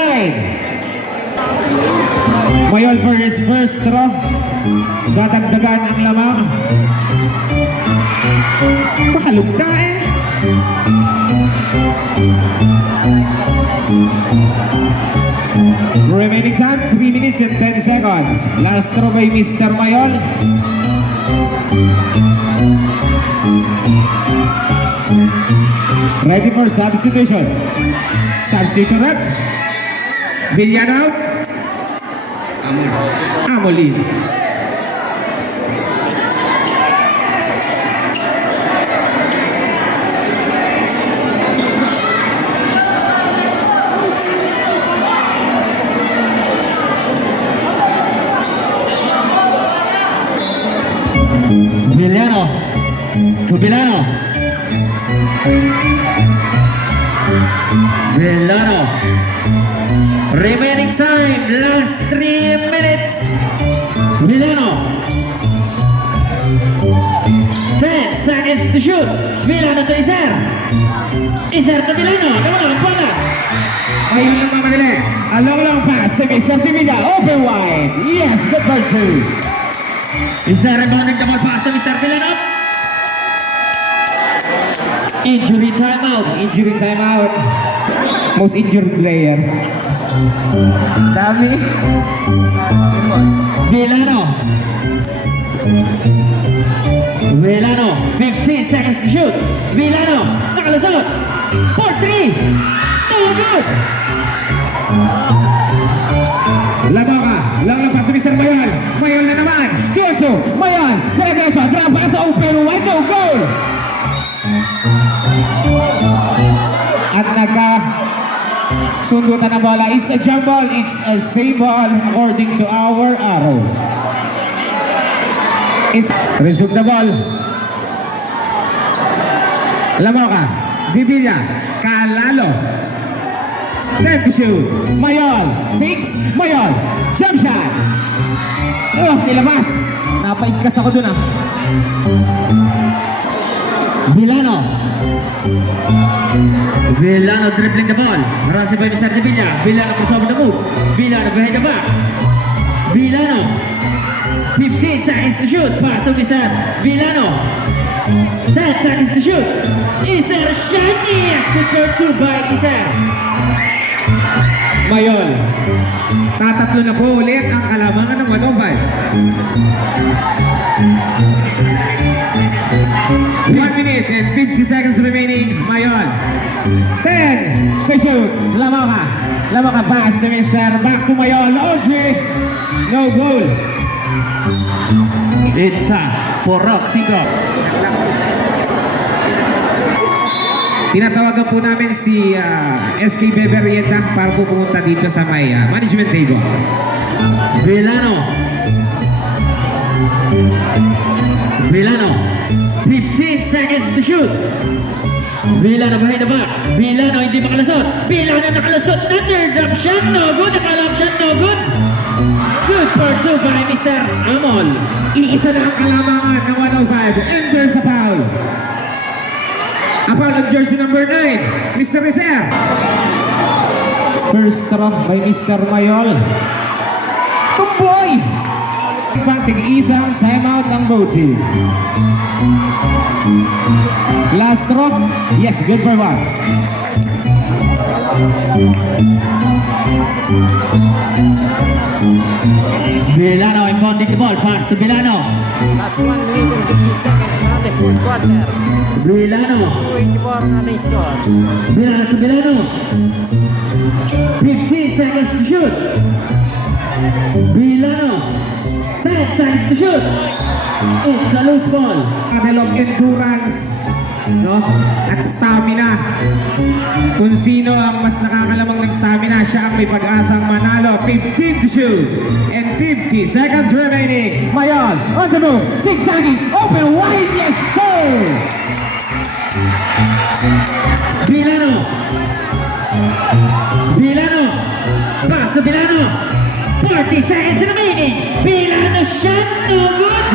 Mayon for his first throw. Dadagdagan ang lamang. Pakalugta eh. Remaining time, 3 minutes and 10 seconds. Last throw by Mr. Mayon. Ready for substitution. Substitution rep. Villan out. Amolin. Subilano. Villano. Remaining time, last 3 minutes. Villano. 10 seconds to shoot. Villano to Iser. Iser to Villano. Come on, bola. Ayun lang mamadali. A long pass to Mr. Divilla. Open wide. Yes, good for two. Iser rebounding the ball pass to Mr. Villano. Injury timeout. Injury timeout. Most injured player. Dami. Villano. Villano. 15 seconds to shoot. Villano. Nakalusot. For 3. No good. Laboka. Long pass to Mr. Mayon. Mayon na naman. Diretso. Mayon. Diretso. Drop para sa open wide. No goal. At sundutan na bola. It's a jump ball. It's a save ball according to our arrow. It's resume the ball. Lamoka. Divilla. Kalalo. 10 to shoot. Mayon. Takes. Mayon. Jump shot. Oh, nilabas. Napaigkas ako dun ah. Villano. Villano dribbling the ball. Rasi by Mr. Divilla. Villano crossover the move. Villano behind the back. Villano. 15 seconds to shoot. Pass to Mr. Villano. 10 seconds to shoot. Iser shot. Yes, good for 2 by Iser. Mayon. Tatatlo na po ulit ang kalamangan ng 105. 1 minute and 50 seconds remaining. Mayon. 10 to shoot. Lamoka. Lamoka pass to Mr. Back to Mayon. Audrey. No goal. It's Porok Sigo. Tinatawagan po namin si SK Beberienda para po pumunta dito sa may management table. Villano. Villano. 15 seconds to shoot. Villano behind the back. Villano hindi makalasot. Villano nakalasot. Under drop shot. No good. Nakalap shot. No good. Good for 2 by Mr. Amol. Iisa na ang kalamangan ng 105. Enter sa foul. Ang foul of jersey number 9, Mr. Reser. First throw by Mr. Mayol. Tumboy! Tig-isang timeout ng both team. Last throw, yes, good for 1. Villano inbounding the ball. Pass to Villano. Last 1 minute and 50 seconds sa ating fourth quarter. Villano. 24 ang ating score. Villano to Villano. 15 seconds to shoot. Villano. 10 seconds to shoot. It's a loose ball. Develop endurance, no? At stamina. Kung sino ang mas nakakalamang ng stamina, siya ang may pag-asang manalo. 15 to shoot and 50 seconds remaining. Mayon on the move, zigzagging, open wide, yes sir! Villano. Villano. Pass to Villano. 40 seconds remaining. Villano shot. No good.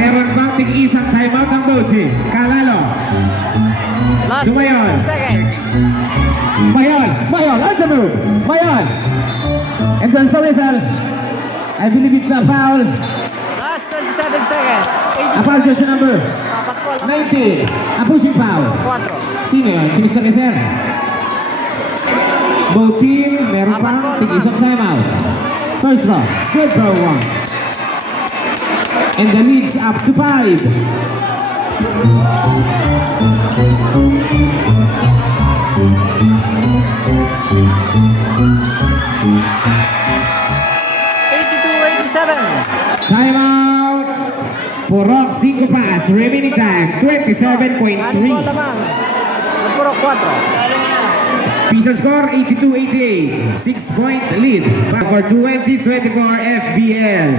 Meron bang tig-isang timeout ng Bochi? Kalalo. Last Tumayon. 10 seconds. Mayon on the move. Mayon. And then sa whistle, I believe it's a foul. Last 27 seconds. A foul jersey number Patkol 19. A pushing foul. 4. Sino yan? Si Mr. Reser. Both team, meron pang tig-isang timeout. First row, good for 1. And the lead's up to 5. 82-87. Timeout. Porok 5 pass. Remaining time 27.3. lamang. Nagpuro 4. Pisa score 82-88. 6-point lead for 2024 FBL.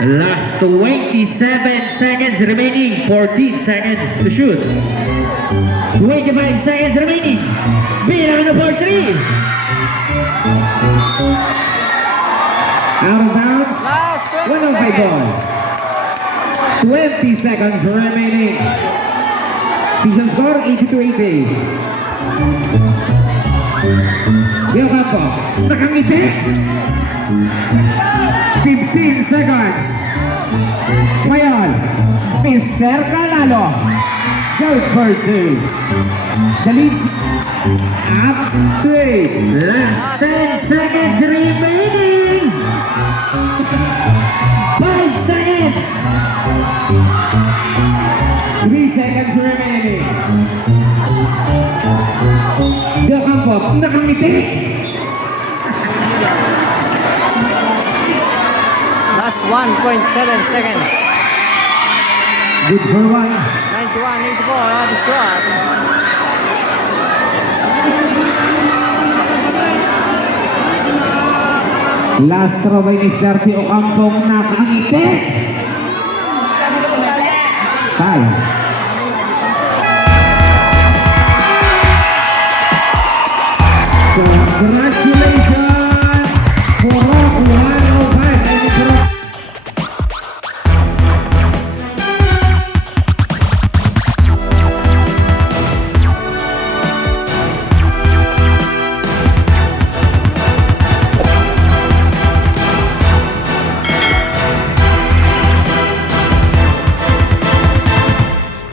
Last 27 seconds remaining. 14 seconds to shoot. 25 seconds remaining. Bilang number 3. Out of bounds. Last 20 105 seconds. ball. 20 seconds remaining. Official score 80-80. Leo Campo, nakangiti. 15 seconds. Ngayon, Mr. Calalo. Goal for 2. The leads up 3. Last 10 seconds remaining. 5 seconds. 3 seconds remaining. Leo Campo, nakangiti. Last 1.7 seconds. Good for 1. 91-84, the score. Last throw by Mr. Tio Campong nakangiti. Sayang.